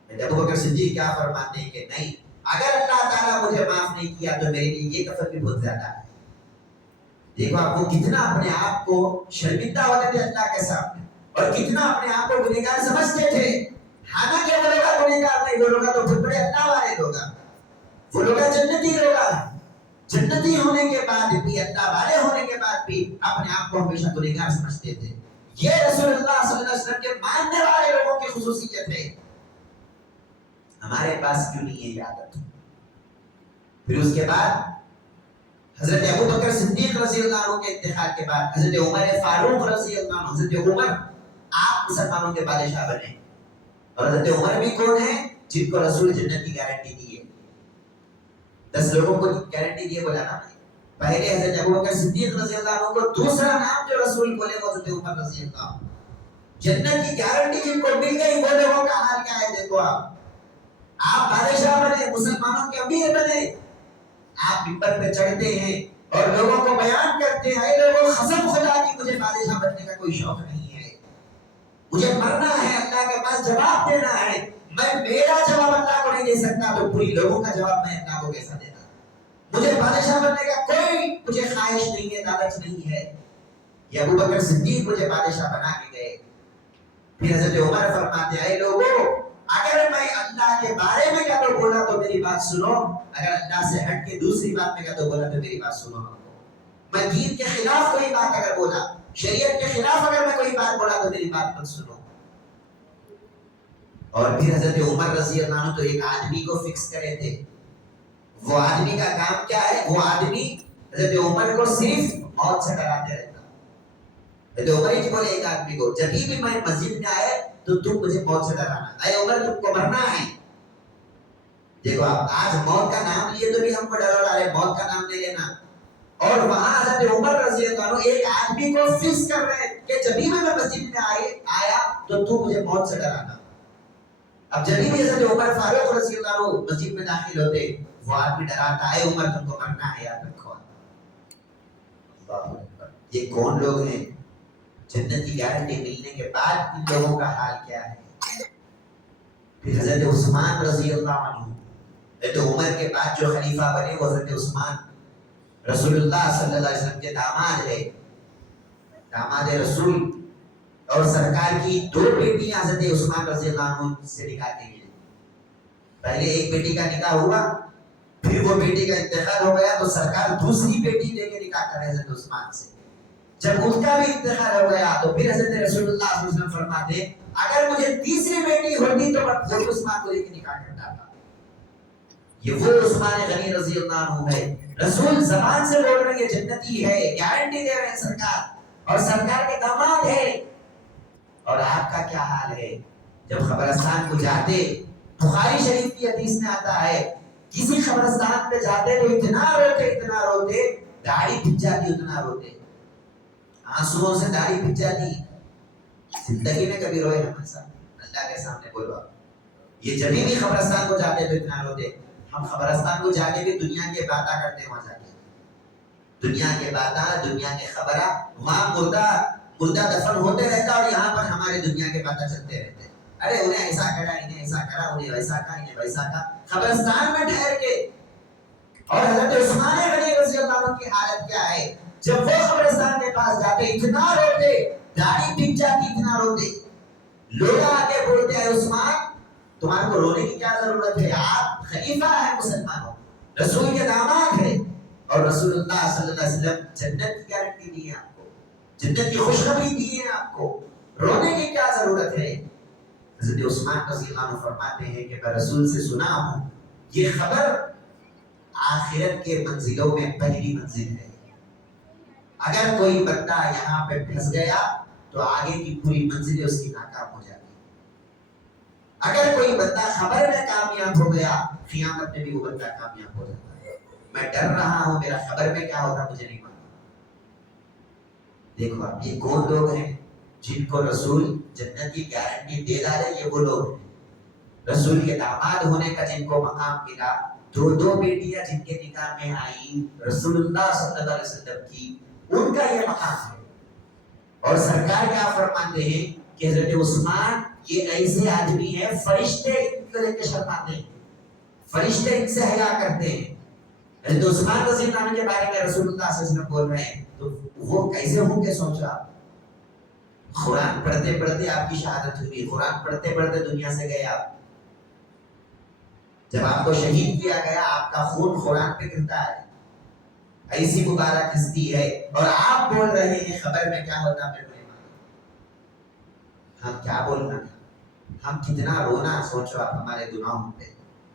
ابوبکر صدیق کیا فرماتے ہیں کہ نہیں، اگر اللہ تعالیٰ مجھے معاف نہیں کیا تو میرے لیے یہ کفن بھی بہت زیادہ ہے۔ دیکھو آپ وہ کتنا اپنے آپ کو شرمندہ ہوتے تھے اللہ کے سامنے، اور کتنا اپنے آپ کو گنہگار سمجھتے تھے۔ حالانکہ وہ لوگ گنہگار نہیں، وہ لوگ تو بہت بڑے اللہ والے لوگ، وہ لوگ جنتی لوگ، جنتی ہونے کے بعد بھی، اللہ والے ہونے کے بعد بھی اپنے آپ کو ہمیشہ گنہگار سمجھتے تھے۔ یہ رسول اللہ صلی اللہ علیہ وسلم کے ماننے والے لوگوں کی خصوصیت ہے، ہمارے پاس کیوں نہیں ہے یہ عادت؟ پھر اس کے بعد حضرت ابوبکر صدیق رضی اللہ عنہ کے انتقال کے بعد حضرت عمر فاروق رضی اللہ عنہ، حضرت عمر آپ مسلمانوں کے بادشاہ بنے، اور حضرت عمر بھی کون ہے؟ جن کو رسول جنت کی گارنٹی دی ہے۔ 10 لوگوں کو گارنٹی دیے بولا نا، پہلے حضرت ابوبکر صدیق رضی اللہ عنہ کو دوسرا نام جو رسول بولے وہ حضرت عمر رضی اللہ عنہ۔ جنت کی گارنٹی جن کو مل گئی وہ لوگوں کا حال کیا ہے دیکھو آپ بادشاہ بنے، مسلمانوں کے امیر بنے، آپ ممبر پہ چڑھتے ہیں اور لوگوں کو بیان کرتے ہیں، اے لوگوں قسم خدا کی مجھے بادشاہ بننے کا کوئی شوق نہیں ہے، مجھے مرنا ہے، اللہ کے پاس جواب دینا ہے، میں میرا جواب اللہ کو نہیں دے سکتا تو پوری لوگوں کا جواب میں اللہ کو کیسا دینا، مجھے بادشاہ بننے کا کوئی مجھے خواہش نہیں ہے، لالچ نہیں ہے۔ یہ ابوبکر صدیق مجھے بادشاہ بنا کے گئے۔ پھر حضرت عمر فرماتے ہیں اے لوگوں، اگر میں اللہ کے بارے میں کیا تو بولا تو میری بات سنو، اگر اللہ سے ہٹ کے دوسری بات میں کیا تو بولا تو میری بات سنو، میں دین کے خلاف کوئی بات اگر بولا، شریعت کے خلاف اگر میں کوئی بات بولا تو میری بات مت سنو۔ اور پھر حضرت عمر رضی اللہ عنہ تو ایک آدمی کو فکس کرے تھے، وہ آدمی کا کام کیا ہے؟ وہ آدمی حضرت عمر کو صرف موت سے ڈراتے رہتا۔ حضرت عمر ہی بولے ایک آدمی کو جب بھی میں مسجد میں آئے تو تم مجھے موت سے ڈرانا، اے عمر تم کو مرنا ہے۔ دیکھو آپ آج موت کا نام لیے تو بھی ہم کو ڈر رہا ہے، موت کا نام نہیں لینا۔ اور وہاں حضرت عمر رضی اللہ عنہ ایک آدمی کو فکس کر رہے ہیں کہ جب بھی میں مسجد میں آیا تو مجھے موت سے ڈرانا. اب جب بھی حضرت عمر فاروق رضی اللہ عنہ مسجد میں داخل ہوتے وہ آدمی ڈراتا ہے عمر تم کو مرنا ہے یاد رکھو. یہ کون لوگ ہیں؟ جنت کی گارنٹی ملنے کے بعد ان لوگوں کا حال کیا ہے؟ پھر حضرت عثمان رضی اللہ عنہ، حضرت عمر کے بعد جو خلیفہ بنے وہ حضرت عثمان، رسول اللہ صلی اللہ علیہ وسلم کے داماد ہے، داماد رسول. اور سرکار کی 2 بیٹیاں حضرت عثمان رضی اللہ عنہ سے نکاح کی گئی. پہلے ایک بیٹی کا نکاح ہوا، پھر وہ بیٹی کا انتقال ہو گیا تو سرکار دوسری بیٹی لے کے نکاح کرے حضرت عثمان سے. جب ان کا بھی انتقال ہو گیا تو پھر حضرت رسول اللہ صلی اللہ علیہ وسلم فرماتے اگر مجھے تیسری بیٹی ہوتی تو میں خود عثمان کو لے کے نکاح کرتا تھا. یہ وہ عثمان غنی رضی اللہ عنہ ہے. رسول زبان سے بول رہے ہیں یہ جنتی ہے، گارنٹی دے رہے ہیں سرکار، اور سرکار کے داماد ہے. اور آپ کا کیا حال ہے؟ جب قبرستان کو جاتے، بخاری شریف کی حدیث میں آتا ہے کسی قبرستان پہ جاتے تو اتنا روتے داڑھی پھٹ جاتی، اتنا روتے، آنسوؤں سے داڑھی پھٹ جاتی. زندگی میں کبھی روئے ہمارے ساتھ؟ اللہ کے سامنے بولو. یہ جب بھی قبرستان کو جاتے تو اتنا روتے. ہم قبرستان کو جا کے بھی دنیا کے باتیں کرتے ہیں، وہاں جا کے دنیا کے باتیں، دنیا کے خبریں، وہاں مردہ دفن ہوتے رہتا اور یہاں پر ہمارے دنیا کے باتیں چلتے رہتے. ارے انہیں ایسا کرا، انہیں ایسا کرا، انہیں ویسا کہا، انہیں ویسا کہا. قبرستان میں ٹھہر کے. اور حضرت عثمان غنی رضی اللہ عنہ کی حالت کیا ہے؟ جب وہ قبرستان کے پاس جاتے اتنا روتے، داڑھی پھٹ جاتی، اتنا روتے. لوگ آگے بولتے ہیں عثمان تمہارے کو رونے کی کیا ضرورت ہے؟ آپ خلیفہ ہیں مسلمانوں، رسول کے داماد ہیں، اور رسول اللہ صلی اللہ علیہ وسلم جنت کی گارنٹی دی ہے آپ کو، جنت کی خوشخبری دی ہے آپ کو، رونے کی کیا ضرورت ہے؟ حضرت عثمان رضی اللہ عنہ فرماتے ہیں کہ میں رسول سے سنا ہوں یہ خبر آخرت کے منزلوں میں پہلی منزل ہے. اگر کوئی بندہ یہاں پہ پھنس گیا تو آگے کی پوری منزلیں اس کی ناکام ہو جاتی. اگر کوئی بندہ خبر میں کامیاب ہو گیا قیامت میں بھی وہ بندہ کامیاب ہو جاتا ہے. میں ڈر رہا ہوں میرا خبر میں کیا ہوتا مجھے نہیں معلوم. دیکھو آپ یہ کون لوگ ہیں جن کو رسول جنت کی گارنٹی دے ڈالے؟ یہ وہ لوگ ہیں رسول کے داماد ہونے کا جن کو مقام ملا. 2 بیٹیاں جن کے نکاح میں آئی رسول اللہ صلی اللہ علیہ وسلم کی، ان کا یہ مقام ہے. اور سرکار کیا فرماتے ہیں کہ حضرت عثمان یہ ایسے آدمی ہیں فرشتے ان کو لے کے شرماتے ہیں، فرشتے ان سے حیا کرتے ہیں. حضرت عثمان رضی اللہ عنہ کے بارے میں رسول اللہ صلی اللہ علیہ وسلم بول رہے ہیں تو وہ کیسے ہوں گے؟ سوچو آپ. قرآن پڑھتے پڑھتے آپ کی شہادت ہوئی، قرآن پڑھتے پڑھتے دنیا سے گئے آپ. جب آپ کو شہید کیا گیا آپ کا خون قرآن پہ گرتا ہے، ایسی مبارک ہستی ہے، اور آپ بول رہے ہیں خبر میں کیا ہوتا میرے کو نہیں معلوم. ہم کیا بولنا تھا، ہم کتنا رونا سوچو آپ ہمارے گناہوں پہ.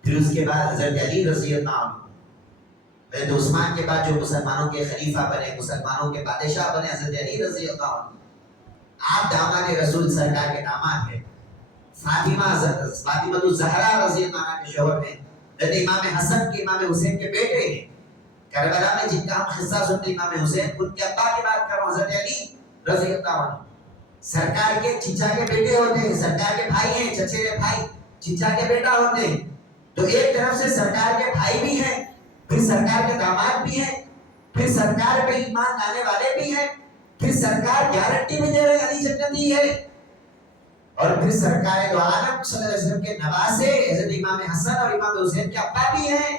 پھر اس کے بعد حضرت علی رضی اللہ عنہ، حضرت عثمان کے بعد جو مسلمانوں کے خلیفہ بنے، مسلمانوں کے بادشاہ بنے، حضرت علی رضی اللہ عنہ. آپ داماد رسول سرکار کے داماد ہیں. فاطمہ الزہرا رضی اللہ عنہ کے شوہر ہیں. حضرت امام حسن کے، امام حسین کے بیٹے ہیں. کربلا میں جن کا ہم قصہ سنتے امام حسین، ان کے ابا کی بات کر رہا ہوں، حضرت علی رضی اللہ عنہ. سرکار کے چچا کے بیٹے ہوتے ہیں، سرکار کے بھائی ہیں، چچیرے بھائی چچا کے بیٹا ہوتے ہیں. تو ایک طرف سے سرکار کے بھائی بھی ہیں، پھر سرکار کے داماد بھی ہیں، پھر سرکار پہ ایمان لانے والے بھی ہیں، پھر سرکار گارنٹی بھی دے رہے ہیں علی جنتی ہے، اور پھر سرکار دو عالم صلی اللہ علیہ وسلم کے نواسے حضرت امام حسن اور امام حسین کے ابا بھی ہیں.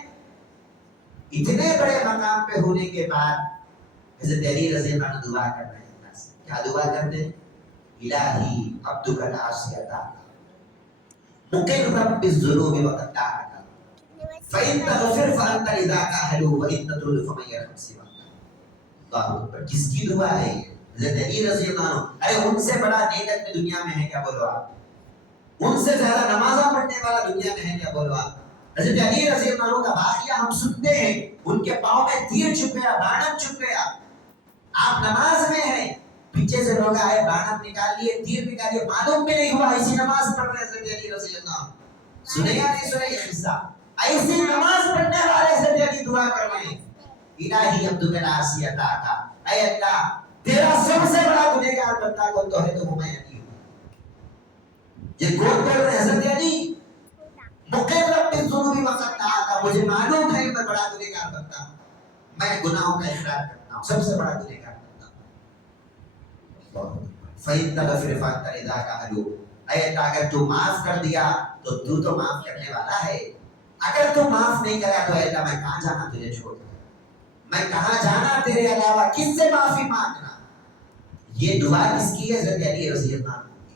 اتنے بڑے مقام پہ ہونے کے بعد حضرت علی رضی اللہ عنہ دعا کر رہے ہیں. کیا دعا کرتے ہیں؟ الہی عبدک العاصی عطاک مقرا بالذنوب وقطعک فإن تغفر فأنت لذاک اہل وإن تترک فمن یرحم سواک. اللہ اکبر. کس کی دعا ہے یہ؟ حضرت علی رضی اللہ عنہ. ارے ان سے بڑا نیک آدمی دنیا میں ہے کیا؟ بولو آپ. ان سے زیادہ نمازاں پڑھنے والا دنیا میں ہے کیا؟ بولو آپ. حضرت علی رضی اللہ عنہ کا واقعہ ہم سنتے ہیں، ان کے پاؤں میں تیر چھپ گیا، بانم چھپ گیا. آپ نماز میں ہیں، پیچھے سے لوگ آئے، بانم نکال لیے، تیر نکال لیے، معلوم بھی نہیں ہوا ایسی نماز پڑھ رہے حضرت علی رضی اللہ عنہ. سنے یا نہیں سنے یہ قصہ؟ ایسی نماز پڑھنے والے حضرت علی دعا کر رہے ہیں. الہی عبدک العاصی عطا کا، اے اللہ تیرا سب سے بڑا گنہگار بندہ کون تو ہے، تو وہ میں علی ہوں۔ یہ کون بول رہے ہیں؟ حضرت علی مقرب بالذنوب وقد دعاک، مجھے معلوم ہے میں بڑا گنہگار بندہ ہوں، میں گناہوں کا اقرار کرتا ہوں، سب سے بڑا گنہگار بندہ ہوں۔ فَإِن تَغْفِرْ فَأَنْتَ لِذَاكَ أَهْلُ، اے اللہ اگر تو معاف کر دیا تو تو معاف کرنے والا ہے، اگر تو معاف نہیں کرا تو اے اللہ میں کہاں جانا تجھے چھوڑ کر، میں کہاں جانا تیرے علاوہ، کس سے معافی مانگنا۔ یہ دعا کس کی ہے؟ حضرت علی رضی اللہ عنہ کی۔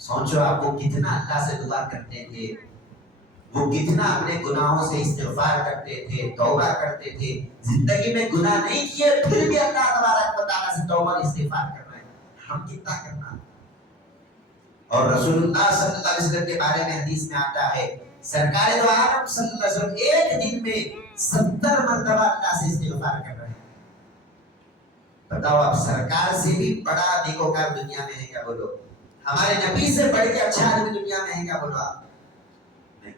سوچو آپ وہ کتنا اللہ سے دعا کرتے تھے، وہ کتنا اپنے گناہوں سے استغفار کرتے تھے، توبہ کرتے تھے، زندگی میں گناہ نہیں کیے پھر بھی اللہ تبارک و تعالیٰ سے توبہ استغفار کر رہے ہیں، ہم کتنا کرنا۔ اور رسول اللہ صلی اللہ علیہ وسلم کے بارے میں حدیث میں آتا ہے، سرکار دو عالم صلی اللہ علیہ وسلم ایک دن میں 70 مرتبہ اللہ سے استغفار کر رہے ہیں۔ بتاؤ اب سرکار سے بھی بڑا نیکوکار دنیا میں ہے کیا؟ بولو ہمارے نبی سے بڑھ کے اچھا آدمی دنیا میں ہے کیا؟ بولو آپ نہیں۔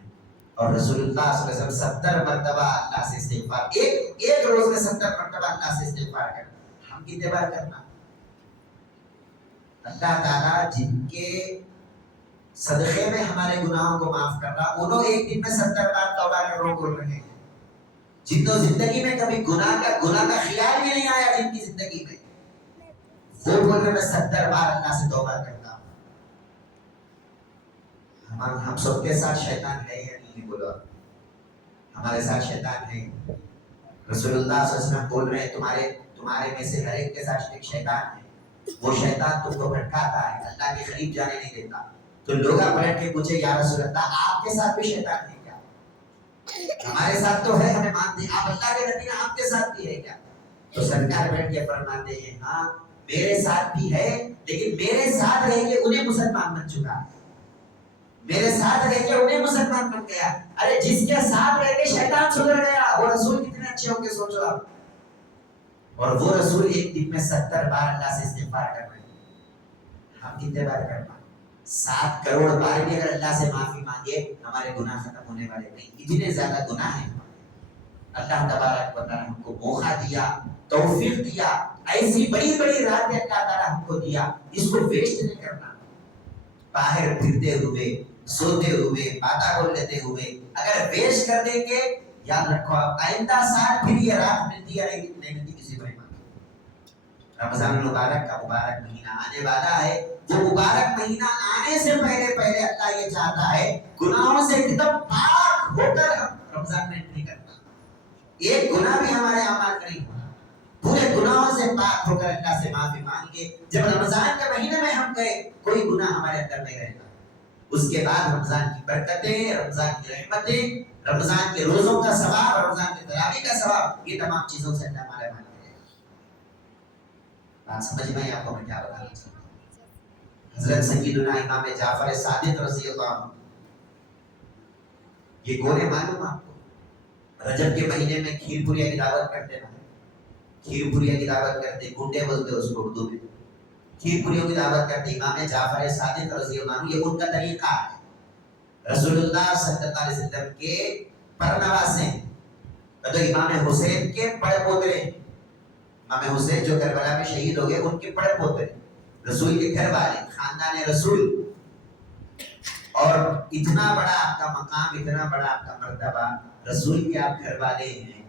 اور رسول اللہ صلی اللہ علیہ وسلم 70 مرتبہ اللہ سے استغفار، ایک روز میں 70 مرتبہ اللہ سے استغفار کرنا، ہم کتنے بار کرنا؟ اللہ تعالیٰ جن کے صدقے میں ہمارے گناہوں کو معاف کر رہا، انہوں ایک دن میں 70 بار توبہ کرو بول رہے ہیں، جنہوں زندگی میں کبھی گناہ کا خیال بھی نہیں آیا جن کی زندگی میں، وہ بول رہے میں 70 بار اللہ سے توبہ کرتا ہوں۔ ہم سب کے ساتھ شیطان ہے یا نہیں؟ بولو ہمارے ساتھ شیطان ہے۔ رسول اللہ صلی اللہ علیہ وسلم بول رہے ہیں تمہارے میں سے ہر ایک کے ساتھ ایک شیطان ہے، وہ شیطان تم کو بھٹکاتا ہے، اللہ کے قریب جانے نہیں دیتا۔ تو لوگ بیٹھ کے پوچھے یا رسول اللہ آپ کے ساتھ بھی شیطان ہے کیا؟ ہمارے ساتھ تو ہے، ہمیں مانتے ہیں، آپ اللہ کے نبی ہیں، آپ کے ساتھ بھی ہے کیا؟ تو سرکار بیٹھ کے فرماتے ہیں ہاں میرے ساتھ بھی ہے، لیکن میرے ساتھ رہ کے انہیں مسلمان بن چکا ہے، میرے ساتھ رہ کے انہیں مسلمان بن گیا۔ ارے جس کے ساتھ رہ کے شیطان سدھر گیا، وہ رسول کتنے اچھے ہوں گے سوچو آپ۔ اور وہ رسول ایک دن میں 70 بار اللہ سے استغفار کر رہے ہیں، ہم کتنے بار کرنا؟ 7 کروڑ بار بھی اگر اللہ سے معافی مانگے ہمارے گناہ ختم ہونے والے نہیں، اتنے زیادہ گناہ ہیں۔ اللہ تبارک و تعالیٰ ہم کو موقع دیا، توفیق دیا، ایسی بڑی بڑی راتیں اللہ تعالیٰ ہم کو دیا، اس کو ویسٹ نہیں کرنا۔ باہر پھرتے ہوئے، سوتے ہوئے، باتیں بول لیتے ہوئے اگر ویسٹ کر دیں گے، یاد رکھو آپ آئندہ سال پھر یہ رات ملتی ہے نہیں ملتی کسی کو نہیں مانگی۔ رمضان المبارک کا مبارک مہینہ آنے والا ہے، وہ مبارک مہینہ آنے سے پہلے اللہ یہ چاہتا ہے گناہوں سے ایک دم پاک ہو کر ہم رمضان میں انٹری کرنا، ایک گناہ بھی ہمارے اعمال کا نہیں ہونا، پورے گناہوں سے پاک ہو کر اللہ سے معافی مانگ کے جب رمضان کے مہینے میں ہم گئے کوئی گناہ ہمارے اندر نہیں رہے گا۔ اس کے بعد رمضان کی برکتیں، رمضان کی رحمتیں، رمضان کے روزوں کا ثواب، رمضان کے تراویح کا ثواب، یہ تمام چیزوں سے اللہ ہمارے مان کرے گا۔ بات سمجھ میں آپ کو میں کیا بتانا چاہتا ہوں؟ حضرت سیدنا امام جعفر صادق رضی اللہ عنہ، یہ گونے معلوم آپ کو، رجب کے مہینے میں کھیر پوریا کی دعوت کرتے نا، کھیر پوریا کی دعوت کرتے، گنڈے بولتے اس کو اردو میں، کھیر پوریوں کی دعوت کرتے امام جعفر صادق رضی اللہ عنہ، یہ ان کا طریقہ ہے۔ رسول اللہ صلی اللہ علیہ وسلم کے پرنواسے، تو امام حسین کے بڑے پوترے، امام حسین جو کربلا میں شہید ہو گئے ان کے بڑے پوترے، رسول کے گھر والے، خاندان رسول، اور اتنا بڑا آپ کا مقام، اتنا بڑا آپ کا مرتبہ، رسول کے آپ گھر والے ہیں،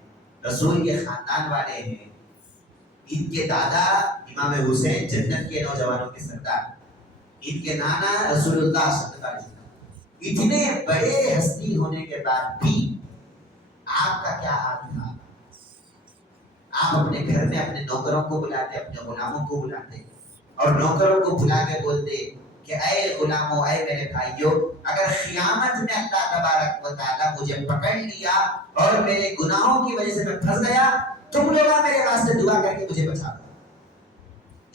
رسول کے خاندان والے ہیں۔ ان کے دادا امام حسین جنت کے نوجوانوں کے سردار، ان کے نانا رسول اللہ صلی اللہ علیہ وسلم، اتنے بڑے ہستی ہونے کے بعد بھی آپ کا کیا حال تھا؟ آپ اپنے گھر میں اپنے نوکروں کو بلاتے، اپنے غلاموں کو بلاتے، اور نوکروں کو بلا کے بولتے کہ اے غلاموں، اے میرے بھائیوں، اگر قیامت میں اللہ تبارک و تعالیٰ مجھے پکڑ لیا اور میرے گناہوں کی وجہ سے میں پھنس گیا، تم لوگ میرے واسطے دعا کر کے مجھے بچا دو۔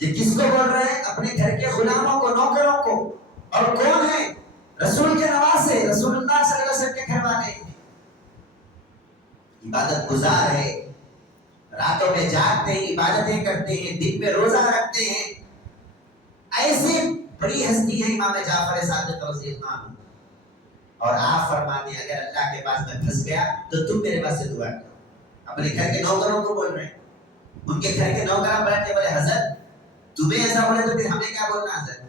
یہ کس کو بول رہے ہیں؟ اپنے گھر کے غلاموں کو، نوکروں کو، اور کون ہے؟ رسول کے نواسے، رسول اللہ صلی اللہ علیہ وسلم کے گھر والے ہیں، عبادت گزار ہے، راتوں میں جاگتے ہیں، عبادتیں کرتے ہیں، دن میں روزہ رکھتے ہیں، ایسے بڑی ہستی ہے امام جعفر صادق رضی اللہ عنہ، اور آپ فرماتے ہیں اگر اللہ کے پاس میں پھنس گیا تو تم میرے پاس سے دعا کرو۔ اپنے گھر کے نوکروں کو بول رہے ہیں. ان کے گھر کے نوکر بیٹھ کے بولے حضرت تمہیں ایسا بولے تو پھر ہمیں کیا بولنا حضرت,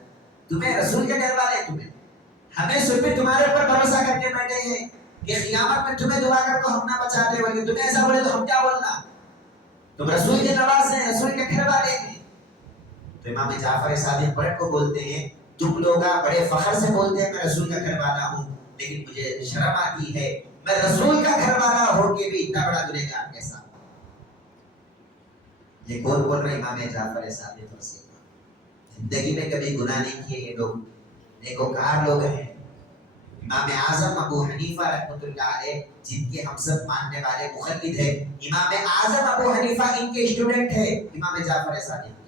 تمہیں رسول کے گھر والے تمہیں ہمیں صرف تمہارے اوپر بھروسہ کر کے بیٹھے ہیں کہ قیامت میں تمہیں دعا کر کو ہم نہ بچاتے ہوئے, تمہیں ایسا بولے تو ہم کیا بولنا, تم رسول کے نواز ہیں, رسول کے گھر والے ہیں. تو امام جعفر صادق پلٹ کو بولتے ہیں تم لوگ بڑے فخر سے بولتے ہیں میں رسول کا گھر والا ہوں, لیکن مجھے شرم آتی ہے میں رسول کا گھر والا ہو کے بھی اتنا بڑا گنہگار کیسا. یہ کون بول رہے امام جعفر صادق رضی اللہ عنہ, زندگی میں کبھی گناہ نہیں کیے یہ لوگ, نیکوکار لوگ ہیں. امام اعظم ابو حنیفہ رحمۃ اللہ علیہ جن کے ہم سب ماننے والے مقلد ہیں, امام اعظم ابو حنیفہ ان کے اسٹوڈنٹ ہیں امام جعفر صادق.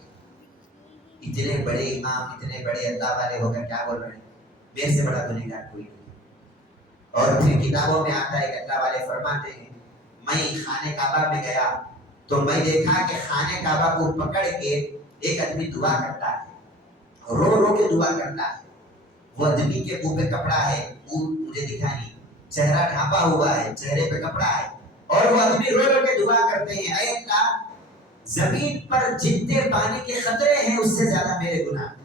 اتنے بڑے امام اتنے بڑے اللہ والے ہو کر کیا بول رہے ہیں میرے سے بڑا گنہگار کوئی نہیں. اور پھر کتابوں میں آتا ہے کہ اللہ والے فرماتے ہیں میں خانہ کعبہ میں گیا تو میں دیکھا کہ خانہ کعبہ کو پکڑ کے ایک آدمی دعا کرتا ہے, رو رو کے دعا کرتا ہے. وہ آدمی کے منہ پہ کپڑا ہے, منہ مجھے دکھا نہیں, چہرہ ڈھانپا ہوا ہے, چہرے پہ کپڑا ہے, اور وہ آدمی رو رو کے دعا کرتے ہیں اے اللہ زمین پر جتنے پانی کے قطرے ہیں اس سے زیادہ میرے گناہ ہیں,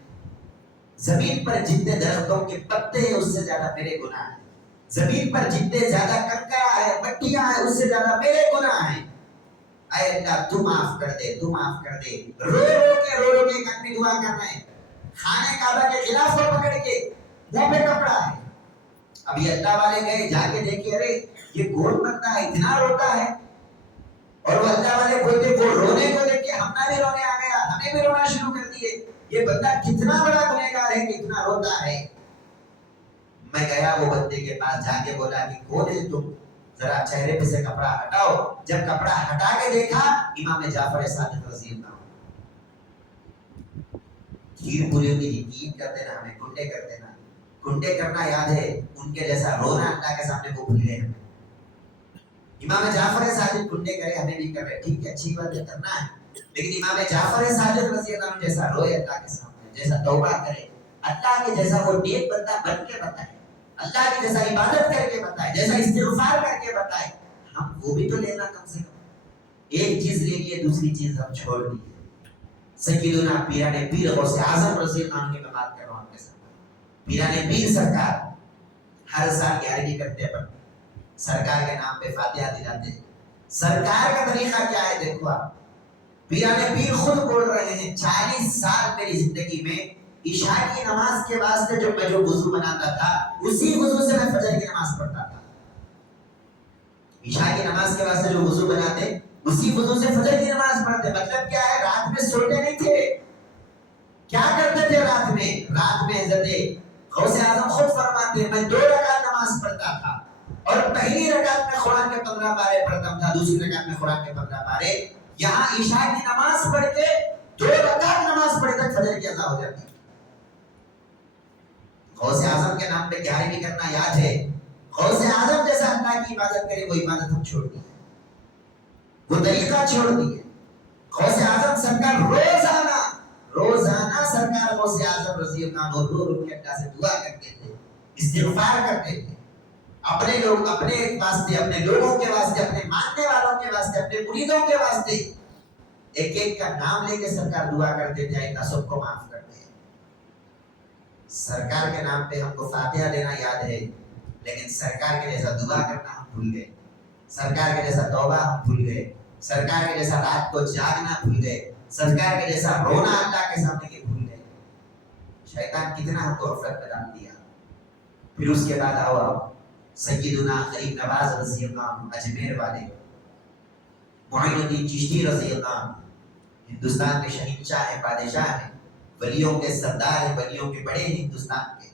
زمین پر جتنے درختوں کے پتے ہیں اس سے زیادہ میرے گناہ ہیں, زمین پر جتنے زیادہ کنکرا ہے مٹیاں ہیں اس سے زیادہ میرے گناہ ہیں. اے اللہ تو معاف کر دے, تو معاف کر دے. رو رو کے ایک آدمی دعا کر رہے ہیں خانہ کعبہ کے خلاف کو پکڑ کے, منہ پہ کپڑا ہے. اب یہ اللہ والے گئے جا کے دیکھے ارے یہ کون بندہ ہے اتنا روتا ہے, اور وہ اللہ والے بولتے وہ رونے کو دیکھ کے ہمنا بھی رونے آ گیا, ہمیں بھی رونا شروع کر دیے, یہ بندہ کتنا بڑا گنہگار ہے کہ اتنا روتا ہے. میں گیا وہ بندے کے پاس جا کے بولا کہ کون ہے تم, ذرا چہرے پہ سے کپڑا ہٹاؤ. جب کپڑا ہٹا کے دیکھا امام جعفر صادق رضی اللہ عنہ. کھیر پوری کی یقین کرتے نا ہمیں کنڈے کرتے نا, کنڈے کرنا یاد ہے, ان کے جیسا رونا اللہ کے سامنے وہ بھول گئے ہمیں. امام جعفر صادق کنڈے کرے ہمیں بھی کر رہے, ٹھیک ہے اچھی بات ہے کرنا ہے, لیکن امام جعفر صادق رضی اللہ عنہ جیسا روئے اللہ کے سامنے, جیسا توبہ کرے, اللہ کے جیسا وہ نیک بندہ بن کے بتائے, اللہ کی جیسا عبادت کر کے بتائے, جیسا استغفار کر کے بتائے, ہم وہ بھی تو لینا کم سے کم. ایک چیز لے کے دوسری چیز ہم چھوڑ دیے. سیدنا پیران پیر غوث اعظم رضی اللہ عنہ کی میں بات کر رہا ہوں آپ کے سامنے. پیران پیر سرکار ہر سال 11ویں کرتے ہیں, سرکار کے نام پہ فاتحہ دلاتے ہیں. سرکار کا طریقہ کیا ہے دیکھو آپ, پیران پیر خود بول رہے ہیں 40 سال میری زندگی میں عشاء کی نماز کے واسطے جو میں جو وضو بناتا تھا اسی وضو سے میں فجر کی نماز پڑھتا تھا. عشاء کی نماز کے واسطے جو وضو بناتے اسی وضو سے فجر کی نماز پڑھتے. مطلب کیا ہے, رات میں سوتے نہیں تھے. کیا کرتے تھے رات میں, رات میں حضرت غوث اعظم خود فرماتے ہیں میں 2 رکعت نماز پڑھتا تھا, اور پہلی رکعت میں قرآن کے 15 پارے پڑھتا تھا, دوسری رکعت میں قرآن کے 15 پارے. یہاں عشاء کی نماز پڑھ کے 2 رکعت نماز پڑھ تک فجر کی اذان ہو جاتی. غوث اعظم کے نام پہ 11ویں کرنا یاد ہے. غوث اعظم جیسا اللہ کی عبادت کرے وہ عبادت ہم چھوڑ دیے, وہ طریقہ چھوڑ دیے. غوث اعظم سرکار روزانہ سرکار غوث اعظم رضی اللہ عنہ رو رو کے اللہ سے دعا کرتے تھے, استغفار کرتے تھے. اپنے لوگ اپنے واسطے, اپنے لوگوں کے واسطے, اپنے ماننے والوں کے واسطے, اپنے مریدوں کے واسطے ایک ایک کا نام لے کے سرکار دعا کرتے تھے اللہ سب کو معاف کر دے. سرکار کے نام پہ ہم کو فاتحہ دینا یاد ہے, لیکن سرکار کے جیسا دعا کرنا ہم بھول گئے, سرکار کے جیسا توبہ ہم بھول گئے, سرکار کے جیسا رات کو جاگنا بھول گئے, سرکار کے جیسا رونا اللہ کے سامنے کے بھول گئے. شیطان کتنا ہم کو غفلت میں ڈال دیا. پھر اس کے بعد آؤ سیدنا غریب نواز رضی اللہ عنہ اجمیر والے, معین الدین چشتی رضی اللہ عنہ ہندوستان کے شہنشاہ ہیں, بادشاہ ہیں, ولیوں کے سردار ہیں, ولیوں کے بڑے ہندوستان کے.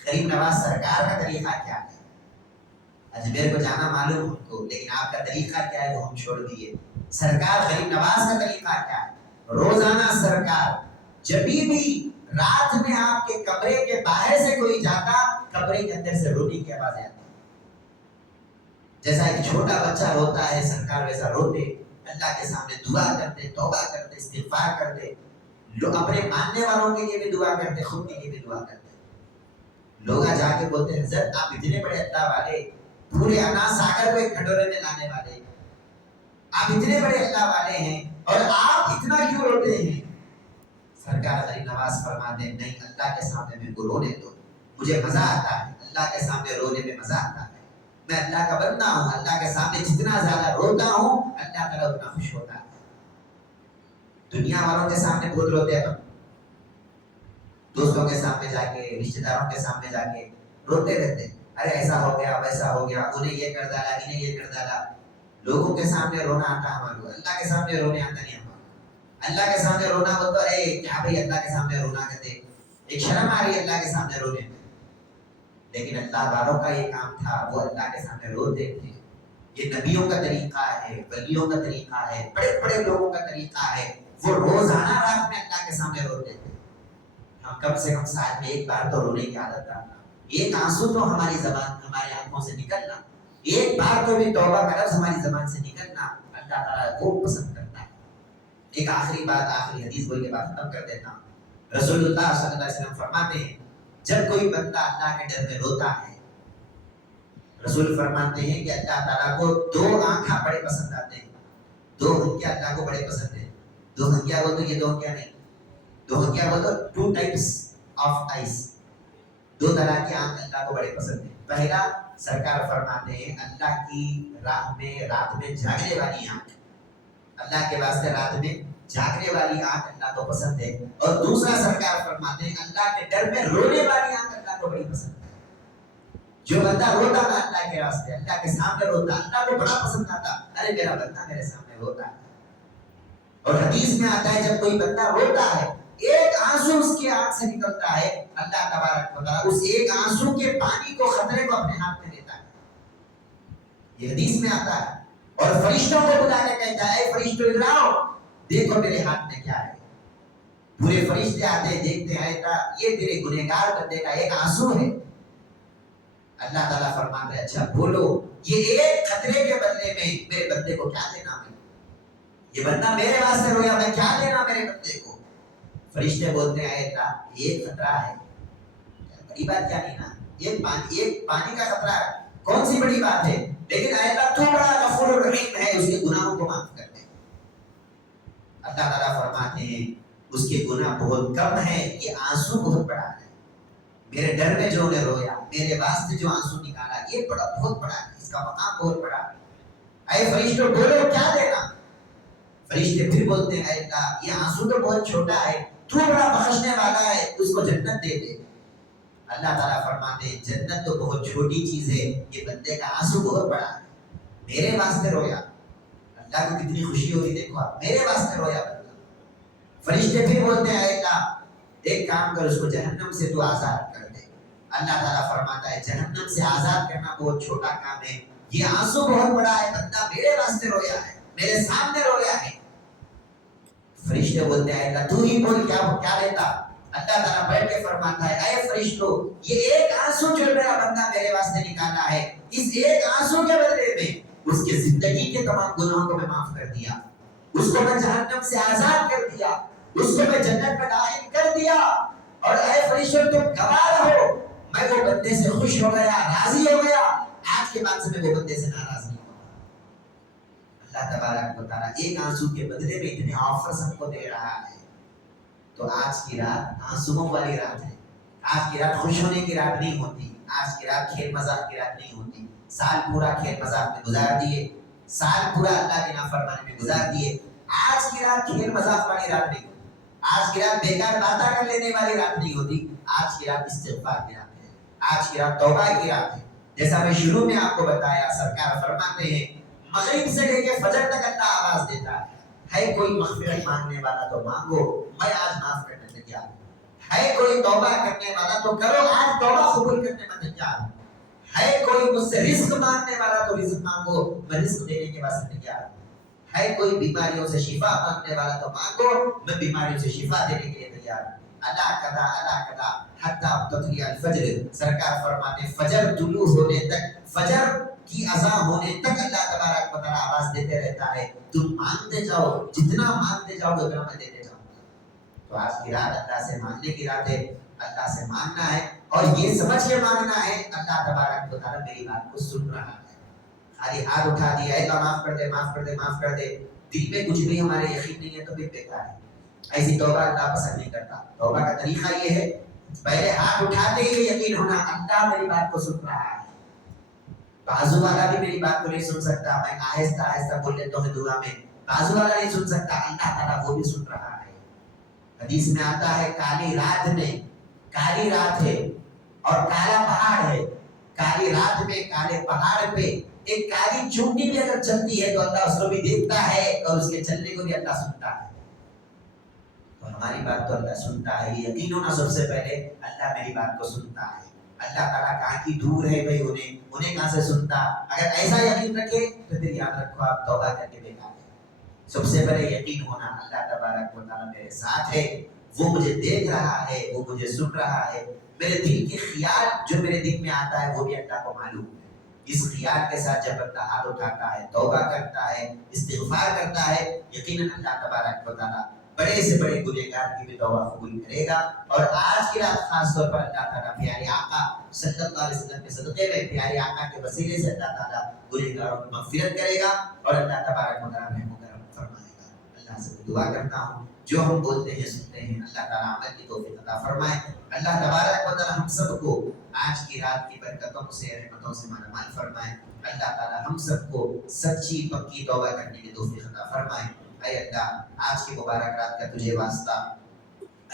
غریب نواز سرکار کا طریقہ کیا ہے, اجمیر کو جانا معلوم ہم کو, لیکن آپ کا طریقہ کیا ہے وہ ہم چھوڑ دیے. سرکار غریب نواز کا طریقہ کیا ہے, روزانہ سرکار جب بھی رات میں آپ کے کمرے کے باہر سے کوئی جاتا کمرے کے اندر سے رونے کی آواز آتی. جیسا ایک چھوٹا بچہ روتا ہے سرکار ویسا روتے, اللہ کے سامنے دعا کرتے, توبہ کرتے, استغفار کرتے. لوگ اپنے ماننے والوں کے لیے بھی دعا کرتے, خود کے لیے بھی دعا کرتے. لوگ جا کے بولتے ہیں حضرت آپ اتنے بڑے اللہ والے, پورے انا ساگر کو ایک کھٹورے میں لانے والے, آپ اتنے بڑے اللہ والے ہیں اور آپ اتنا کیوں روتے ہیں؟ سرکار غریب نواز فرماتے ہیں نہیں، اللہ کے سامنے میرے کو رونے دو، مجھے مزہ آتا ہے، اللہ کے سامنے رونے میں مزہ آتا ہے، میں اللہ کا بندہ ہوں، اللہ کے سامنے جتنا زیادہ روتا ہوں اللہ تعالیٰ اتنا خوش ہوتا ہے۔ دنیا والوں کے سامنے بہت روتے ہیں، دوستوں کے سامنے جا کے، رشتہ داروں کے سامنے جا کے روتے رہتے، ارے ایسا ہو گیا ویسا ہو گیا، انہیں یہ کر ڈالا انہیں یہ کر ڈالا۔ لوگوں کے سامنے رونا آتا ہمارے کو، اللہ کے سامنے رونے آتا نہیں ہمارے۔ اللہ کے سامنے رونا ہو تو اے کیا بھائی اللہ کے سامنے رونا کہتے، ایک شرم آ رہی ہے اللہ کے سامنے رونے میں، لیکن اللہ والوں کا یہ کام تھا، وہ اللہ کے سامنے روتے تھے۔ یہ نبیوں کا طریقہ ہے، ولیوں کا طریقہ ہے، بڑے بڑے لوگوں کا طریقہ ہے، وہ روزانہ رات میں اللہ کے سامنے روتے تھے۔ ہم کم سے کم سال میں ایک بار تو رونے کی عادت کرنا، ایک آنسو تو ہماری زبان ہماری آنکھوں سے نکلنا، ایک بار تو بھی توبہ کا لفظ ہماری زبان سے نکلنا اللہ تعالیٰ کو پسند کرتا ہے۔ ایک آخری بات، آخری حدیث بول کے بات ختم کر دیتا ہوں۔ رسول اللہ صلی اللہ علیہ وسلم فرماتے ہیں جب کوئی بندہ اللہ کے ڈر میں روتا ہے، رسول فرماتے ہیں کہ اللہ تعالیٰ کو دو آنکھیں بڑے پسند آتے ہیں، دو ہنکیاں اللہ کو بڑے پسند ہیں۔ دو ہنکیاں بول تو یہ دو ہنکیاں نہیں، دو ہنکیاں بول تو 2 types of eyes، دو طرح کی آنکھ اللہ کو بڑے پسند ہیں۔ پہلا سرکار فرماتے ہیں اللہ کی راہ میں رات میں جاگنے والی آنکھ، اللہ کے واسطے رات میں جاگنے والی آنکھ اللہ کو پسند ہے، اور دوسرا سرکار فرماتے ہیں اللہ کے ڈر میں رونے والی آنکھ اللہ کو بڑی پسند ہے۔ جو بندہ روتا نا اللہ کے واسطے، اللہ کے سامنے روتا، اللہ کو بڑا پسند آتا، ارے میرا بندہ میرے سامنے روتا ہے۔ اور حدیث میں آتا ہے جب کوئی بندہ روتا ہے، ایک آنسو اس کی آنکھ سے نکلتا ہے، اللہ تبارک و تعالیٰ اس ایک آنسو کے پانی کو، خطرے کو اپنے ہاتھ میں لیتا ہے۔ یہ حدیث میں آتا ہے، اور فرشتوں کو بلا کے کہتا ہے اے فرشتوں ادھر آؤ، دیکھو میرے ہاتھ میں کیا ہے۔ پورے فرشتے آتے ہیں، دیکھتے ہیں یہ تیرے گنہگار بندے کا ایک آنسو ہے۔ اللہ تعالیٰ فرماتا ہے اچھا بولو، یہ ایک خطرے کے بدلے میں میرے بندے کو کیا دینا ہے؟ یہ بندہ میرے واسطے رویا، میں کیا دینا میرے بندے کو؟ فرشتے بولتے ہیں اللہ ایک خطرہ ہے، بڑی بات کیا نہیں نا، ایک پانی کا خطرہ ہے، کون سی بڑی بات ہے؟ لیکن اللہ تو بڑا غفور الرحیم ہے، اس کے گناہوں کو معاف کر دے۔ اللہ تعالیٰ فرماتے ہیں اس کے گناہ بہت کم ہے، یہ آنسو بہت بڑا ہے۔ میرے ڈر میں جو نے رویا، میرے واسطے جو آنسو نکالا، یہ بڑا بہت بڑا ہے، اس کا مقام بہت بڑا ہے۔ اے فرشتوں بولو کیا دینا؟ فرشتے پھر بولتے ہیں اے اللہ یہ آنسو تو بہت چھوٹا ہے، تو بڑا بخشنے والا ہے، اس کو جنت دے دے۔ اللہ تعالیٰ فرماتے ہیں جنت تو بہت چھوٹی چیز ہے، یہ بندے کا آنسو بہت بڑا ہے، میرے واسطے رویا۔ اللہ کو کتنی خوشی ہوگی، دیکھو آپ میرے واسطے رویا بندہ۔ فرشتے پھر بولتے ہیں اے اللہ ایک کام کر، اس کو جہنم سے تو آزاد کر دے۔ اللہ تعالیٰ فرماتا ہے جہنم سے آزاد کرنا بہت چھوٹا کام ہے، یہ آنسو بہت بڑا ہے، بندہ میرے واسطے رویا ہے، میرے سامنے رویا ہے۔ فرشتے بولتے ہیں اللہ تو ہی بول کیا لیتا؟ اللہ تعالیٰ بیٹھ کے فرماتا ہے اے فرشتوں یہ ایک آنسو جو میرا بندہ میرے واسطے نکالا ہے، اس ایک آنسو کے بدلے میں اس کے زندگی کے تمام گناہوں کو میں معاف کر دیا، اس کو میں جہنم سے آزاد کر دیا، اس کو میں جنت میں داخل کر دیا۔ اور اے فرشتوں تم گواہ رہو میں وہ بندے سے خوش ہو گیا، راضی ہو گیا، آج کے بعد سے میں وہ بندے سے ناراض نہیں ہوں۔ اللہ تبارک و تعالیٰ ایک آنسو کے بدلے میں اتنے آفرز ہم کو دے رہا ہے۔ تو آج کی رات آنسوؤں والی رات ہے، آج کی رات خوش ہونے کی رات نہیں ہوتی، آج کی رات کھیل مذاق کی رات نہیں ہوتی۔ سال پورا کھیل مذاق میں گزار دیے، سال پورا اللہ کی نافرمانی میں گزار دیے، آج کی رات کھیل مذاق والی رات نہیں ہوتی، آج کی رات بیکار باتیں کر لینے والی رات نہیں ہوتی، آج کی رات استغفار کی رات ہے، آج کی رات توبہ کی رات ہے۔ جیسا میں شروع میں آپ کو بتایا سرکار فرماتے ہیں مغرب سے لے کے فجر تک اللہ آواز دیتا ہے کوئی مغفرت مانگنے والا تو مانگو، میں آج معاف کرنے تیار ہوں، ہے کوئی توبہ کرنے والا تو کرو، آج توبہ قبول کرنے میں تیار ہوں، ہے کوئی مجھ سے رزق مانگنے والا تو رزق مانگو، میں رزق دینے کے واسطے تیار ہوں، ہے کوئی بیماریوں سے شفا مانگنے والا تو مانگو، میں بیماریوں سے شفا دینے کے لیے تیار ہوں۔ اللہ کدا حتی تطلع الفجر، سرکار فرماتے فجر طلوع ہونے تک، فجر کی اذان ہونے تک اللہ تبارک و تعالیٰ آواز دیتے رہتا ہے تم مانگتے جاؤ، جتنا مانگتے جاؤ گے اتنا میں دیتے جاؤں گا۔ تو آج کی رات اللہ سے مانگنے کی رات ہے، اللہ سے مانگنا ہے اور یہ سمجھ کے مانگنا ہے اللہ تبارک و تعالیٰ میری بات کو سن رہا ہے۔ خالی ہاتھ اٹھا دیا اے اللہ معاف کر دے معاف کر دے معاف کر دے، دل میں کچھ بھی ہمارے یقین نہیں ہے تو پھر بیکار ہے. ایسی توبہ اللہ پسند نہیں کرتا. توبہ کا طریقہ یہ ہے پہلے ہاتھ اٹھاتے ہی یقین ہونا اللہ میری بات کو سن رہا ہے. بازو والا بھی میری بات کو نہیں سن سکتا، میں آہستہ آہستہ بول لیتا ہوں دعا میں، بازو والا نہیں سن سکتا، اللہ تعالیٰ وہ بھی سن رہا ہے. حدیث میں آتا ہے کالی رات میں، کالی رات ہے اور کالا پہاڑ ہے، کالی رات میں کالے پہاڑ پہ ایک کالی چونٹی بھی اگر چلتی ہے تو اللہ اس کو بھی دیکھتا ہے اور اس کے چلنے کو بھی اللہ سنتا ہے. تو ہماری بات تو اللہ سنتا ہے، یقین ہونا سب سے پہلے اللہ میری بات کو سنتا ہے. اللہ تعالیٰ کہاں کی دور ہے بھائی، انہیں کہاں سے سنتا. اگر ایسا یقین رکھے تو پھر یاد رکھو آپ توبہ کر کے بیکار ہے. سب سے پہلے یقین ہونا اللہ تبارک و تعالیٰ میرے ساتھ ہے، وہ مجھے دیکھ رہا ہے، وہ مجھے سن رہا ہے. میرے دل کے خیال جو میرے دل میں آتا ہے وہ بھی اللہ کو معلوم ہے. اس خیال کے ساتھ جب بندہ ہاتھ اٹھاتا ہے، توبہ کرتا ہے، استغفار کرتا ہے، یقیناً اللہ تبارک و تعالیٰ بڑے سے بڑے گنہگار کی بھی توبہ قبول کرے گا. اور آج کی رات خاص طور پر اللہ تعالیٰ پیارے آقا صلی اللہ علیہ وسلم کے صدقے میں، پیارے آقا کے وسیلے سے اللہ تعالیٰ گنہگاروں کی مغفرت کرے گا اور اللہ تبارک و تعالیٰ رحم و کرم فرمائے گا. اللہ سے دعا کرتا ہوں جو ہم بولتے ہیں سنتے ہیں اللہ تعالیٰ عمل کی توفیق عطا فرمائے. اللہ تبارک و تعالیٰ ہم سب کو آج کی رات کی برکتوں سے رحمتوں سے مالا مال فرمائے. اللہ تعالیٰ ہم سب کو سچی پکی توبہ کرنے کی توفیق عطا فرمائے. اے اللہ آج کی مبارک رات کا تجھے واسطہ،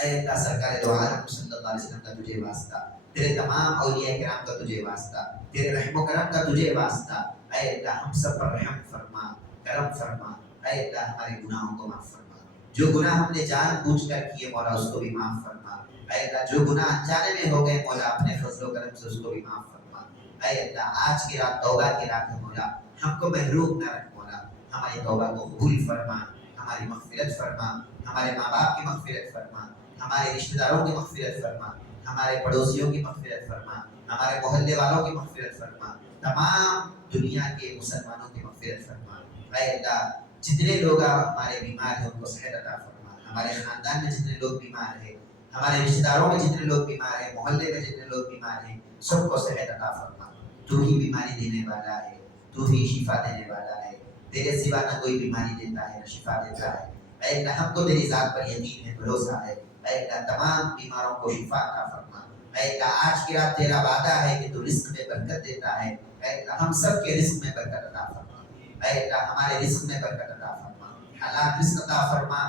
اے اللہ سرکار دو عالم صلی اللہ علیہ وسلم کا تجھے واسطہ، تیرے تمام اولیاء کرام کا تجھے واسطہ، تیرے رحم و کرم کا تجھے واسطہ. اے اللہ ہم سب پر رحم فرما، کرم فرما. اے اللہ ہمارے گناہوں کو معاف فرما، جو گناہ ہم نے جان بوجھ کر کیے مولا اس کو بھی معاف فرما. اے اللہ جو گناہ انجانے میں ہو گئے مولا اپنے فضل و کرم سے اس کو بھی معاف فرما. اے اللہ آج کی رات توبہ کی رات ہے مولا، ہم کو محروم نہ رکھ مولا، ہماری توبہ کو قبول فرما، ہماری مغفرت فرما، ہمارے ماں باپ کی مغفرت فرما، ہمارے رشتہ داروں کی مغفرت فرما، ہمارے پڑوسیوں کی مغفرت فرما، ہمارے محلے والوں کی مغفرت فرما، تمام دنیا کے مسلمانوں کی مغفرت فرما. اے اللہ جتنے لوگ ہمارے بیمار ہیں ان کو صحت عطا فرما، ہمارے خاندان میں جتنے لوگ بیمار ہیں، ہمارے رشتہ داروں میں جتنے لوگ بیمار ہیں، محلے میں جتنے لوگ بیمار ہیں، سب کو صحت عطا فرما. تو ہی بیماری دینے والا ہے، تو ہی شفا دینے والا ہے، تیرے سوا نہ کوئی بیماری دیتا ہے نہ شفا دیتا ہے. اے اللہ ہم کو تیری ذات پر یقین ہے، بھروسہ ہے. اے اللہ تمام بیماروں کو شفا عطا فرما. اے اللہ آج کی رات تیرا وعدہ ہے کہ تو رزق میں برکت دیتا ہے. اے اللہ ہم سب کے رزق میں برکت عطا فرما. اے اللہ ہمارے رزق میں برکت عطا فرما، حلال رزق عطا فرما،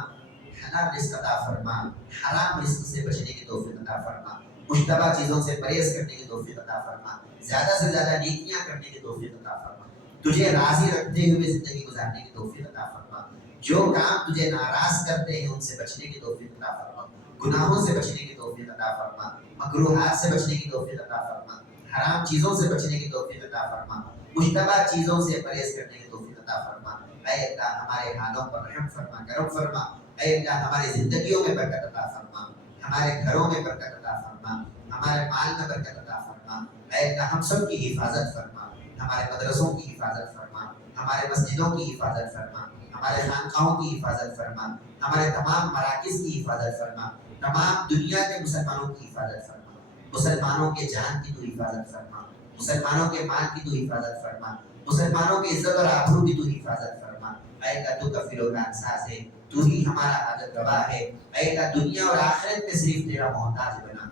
حلال رزق عطا فرما، حرام رزق سے بچنے کی توفیق عطا فرما، مشتبہ چیزوں سے پرہیز کرنے کی توفیق عطا فرما، زیادہ سے زیادہ نیکیاں کرنے کی توفیق عطا فرما، تجھے راضی رکھتے ہوئے زندگی گزارنے کی توفیق عطا فرما. جو کام تجھے ناراض کرتے ہیں ان سے بچنے کی توفیق عطا فرما، گناہوں سے بچنے کی توفیق عطا فرما، مکروہات سے بچنے کی توفیق عطا فرما، حرام چیزوں سے بچنے کی توفیق عطا فرما، مشتبہ چیزوں سے پرہیز کرنے کی توفیق عطا فرما. اے اللہ ہمارے حالوں پر رحم فرما، کرم فرما. اے اللہ ہماری زندگیوں میں برکت عطا فرما، ہمارے گھروں میں برکت عطا فرما، ہمارے مال میں برکت عطا فرما. اے اللہ ہم سب کی حفاظت فرما، ہمارے مدرسوں کی حفاظت فرما، ہمارے مسجدوں کی حفاظت فرما، ہمارے خانقاہوں کی حفاظت فرما، ہمارے تمام مراکز کی حفاظت فرما، تمام دنیا کے مسلمانوں کی حفاظت فرما. مسلمانوں کے جان کی تو حفاظت فرما، مسلمانوں کے مال کی تو حفاظت فرما، مسلمانوں کی عزت اور آبرو کی تو حفاظت فرما. اے اللہ تو کفیل و کارساز ہے، تو ہی ہمارا حاجت روا ہے. اے اللہ دنیا اور آخرت میں صرف تیرا محتاج بنا،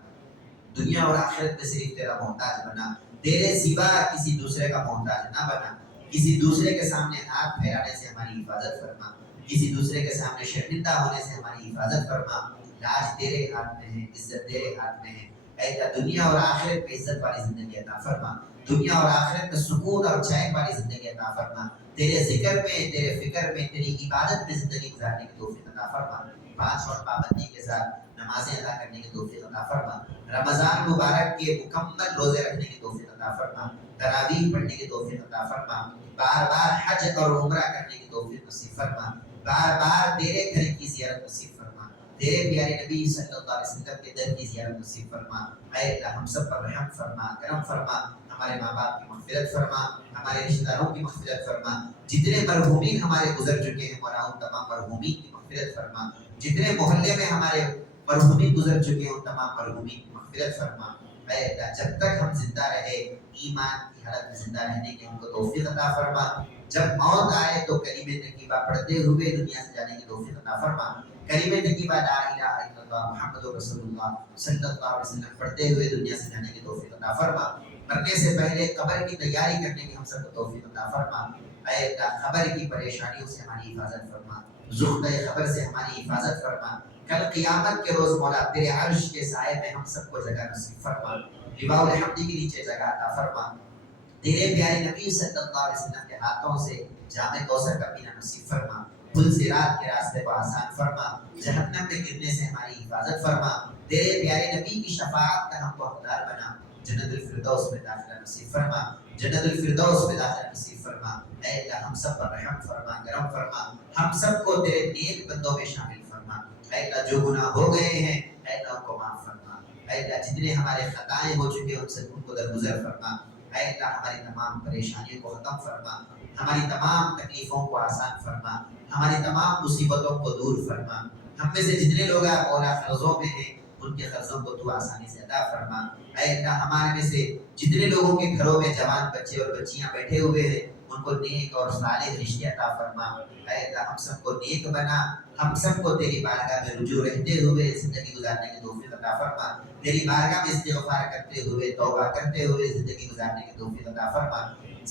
دنیا اور آخرت میں صرف تیرا محتاج بنا، تیرے سوا کسی دوسرے کا محتاج نہ بنا. کسی دوسرے کے سامنے ہاتھ پھیلانے سے ہماری حفاظت فرما، کسی دوسرے کے سامنے شرمندہ ہونے سے ہماری حفاظت فرما. راج تیرے ہاتھ میں ہے، عزت تیرے ہاتھ میں ہے. اے اللہ دنیا اور آخرت میں عزت والی زندگی عطا فرما، دنیا اور آخرت میں سکون اور چین والی زندگی عطا فرما. تیرے ذکر میں، تیرے فکر میں، تیری عبادت میں زندگی گزارنے کی توفیق عطا فرما. 5 وقت پابندی کے ساتھ نمازیں ادا کرنے کی توفیق عطا فرما. رمضان مبارک کے مکمل روزے رکھنے کی توفیق عطا فرما، تراویح پڑھنے کی توفیق عطا فرما، بار بار حج اور عمرہ کرنے کی توفیق نصیب فرما، بار بار تیرے گھر کی زیارت نصیب فرما، تیرے پیارے نبی صلی اللہ علیہ وسلم کے در کی زیارت نصیب فرما. اے اللہ ہم سب پر رحم فرما، کرم فرما. ہمارے ماں باپ کی مغفرت فرما، ہمارے رشتہ داروں کی مغفرت فرما. جتنے مرحومین ہمارے گزر چکے ہیں مولا ان تمام مرحومین کی مغفرت فرما. جتنے محلے میں ہمارے مرحومین گزر چکے ہیں ان تمام مرحومین کی مغفرت فرما. اے اللہ جب تک ہم زندہ رہے ایمان کی حالت میں زندہ رہنے کی ہم کو توفیق عطا فرما، جب موت آئے تو کلمہ طیبہ پڑھتے ہوئے دنیا سے جانے کی توفیق عطا فرما، کلمہ طیبہ لا الہ الا اللہ محمد رسول اللہ صلی اللہ علیہ وسلم پڑھتے ہوئے دنیا سے جانے کی توفیق عطا فرما، مرنے سے پہلے قبر کی تیاری کرنے کی ہم سب کو توفیق عطا فرما، اے اللہ قبر کی پریشانیوں سے ہماری حفاظت فرما، زخمۂ قبر سے ہماری حفاظت فرما، کل قیامت کے روز مولا تیرے عرش کے سائے میں ہم سب کو جگہ نصیب فرما، لواء الحمد کے نیچے جگہ عطا فرما، تیرے پیارے نبی صلی اللہ علیہ وسلم کے ہاتھوں سے جام کوثر کا پینا نصیب فرما، پل صراط کے راستے کو آسان فرما، جہنم میں گرنے سے ہماری حفاظت فرما، تیرے پیارے نبی کی شفاعت کا ہم کو حقدار بنا، جنت الفردوس میں داخلہ نصیب فرما، جنت الفردوس میں داخلہ نصیب فرما، اے اللہ ہم سب پر رحم فرما، کرم فرما، ہم سب کو تیرے نیک بندوں میں شامل فرما، اے اللہ جو گناہ ہو گئے ہیں اے اللہ ان کو معاف فرما، اے اللہ جتنے ہمارے خطائیں ہو چکے ان سے ان کو درگزر فرما، اے اللہ ہماری تمام پریشانیوں کو ختم فرما، ہماری تمام تکلیفوں کو آسان فرما، ہماری تمام مصیبتوں کو دور فرما، ہم میں سے جتنے لوگ مولا قرضوں میں ہیں ان کے قرضوں کو تو آسانی سے ادا فرما، اے اللہ ہمارے میں سے جتنے لوگوں کے گھروں میں جوان بچے اور بچیاں بیٹھے ہوئے ہیں ان کو نیک اور صالح رشتے عطا فرما، اے اللہ ہم سب کو نیک بنا، ہم سب کو تیری بارگاہ میں رجوع رہتے ہوئے زندگی گزارنے کی توفیق عطا فرما، تیری بارگاہ میں استغفار کرتے ہوئے توبہ کرتے ہوئے زندگی گزارنے کی توفیق عطا فرما،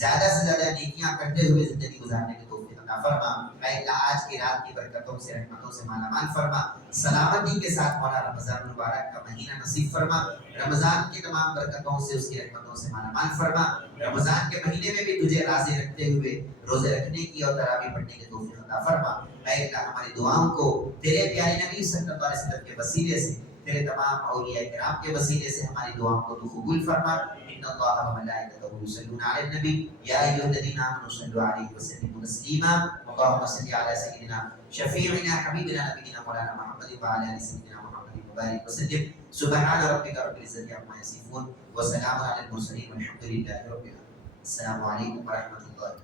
زیادہ سے زیادہ نیکیاں کرتے ہوئے زندگی گزارنے کی توفیق عطا فرما، اے اللہ آج کی رات کی برکتوں سے رحمتوں سے مالا مال فرما، سلامتی کے ساتھ مولا رمضان المبارک کا مہینہ نصیب فرما، رمضان کی تمام برکتوں سے اس کی رحمتوں سے مالا مال فرما، رمضان کے مہینے میں بھی تجھے راضی رکھتے ہوئے روزے رکھنے کی اور تراویح پڑھنے کی توفیق عطا فرما، اے اللہ ہماری دعاؤں کو تیرے پیارے نبی صلی اللہ علیہ وسلم کے وسیلے سے تیرے تمام اولیاء کرام کے وسیلے سے ہماری دعاؤں کو تو قبول فرما، ان اللہ و ملائکتہ یصلون علی النبی یا ایھا الذین آمنوا صلوا علیہ وسلموا تسلیما، اللهم صل علی سیدنا شفیعنا حبیبنا نبینا مولانا محمد وعلی آل سیدنا محمد وبارک وسلم، سبحان ربک رب العزۃ عما یصفون وسلام علی المرسلین والحمد للہ رب العالمین، السلام علیکم ورحمۃ اللہ۔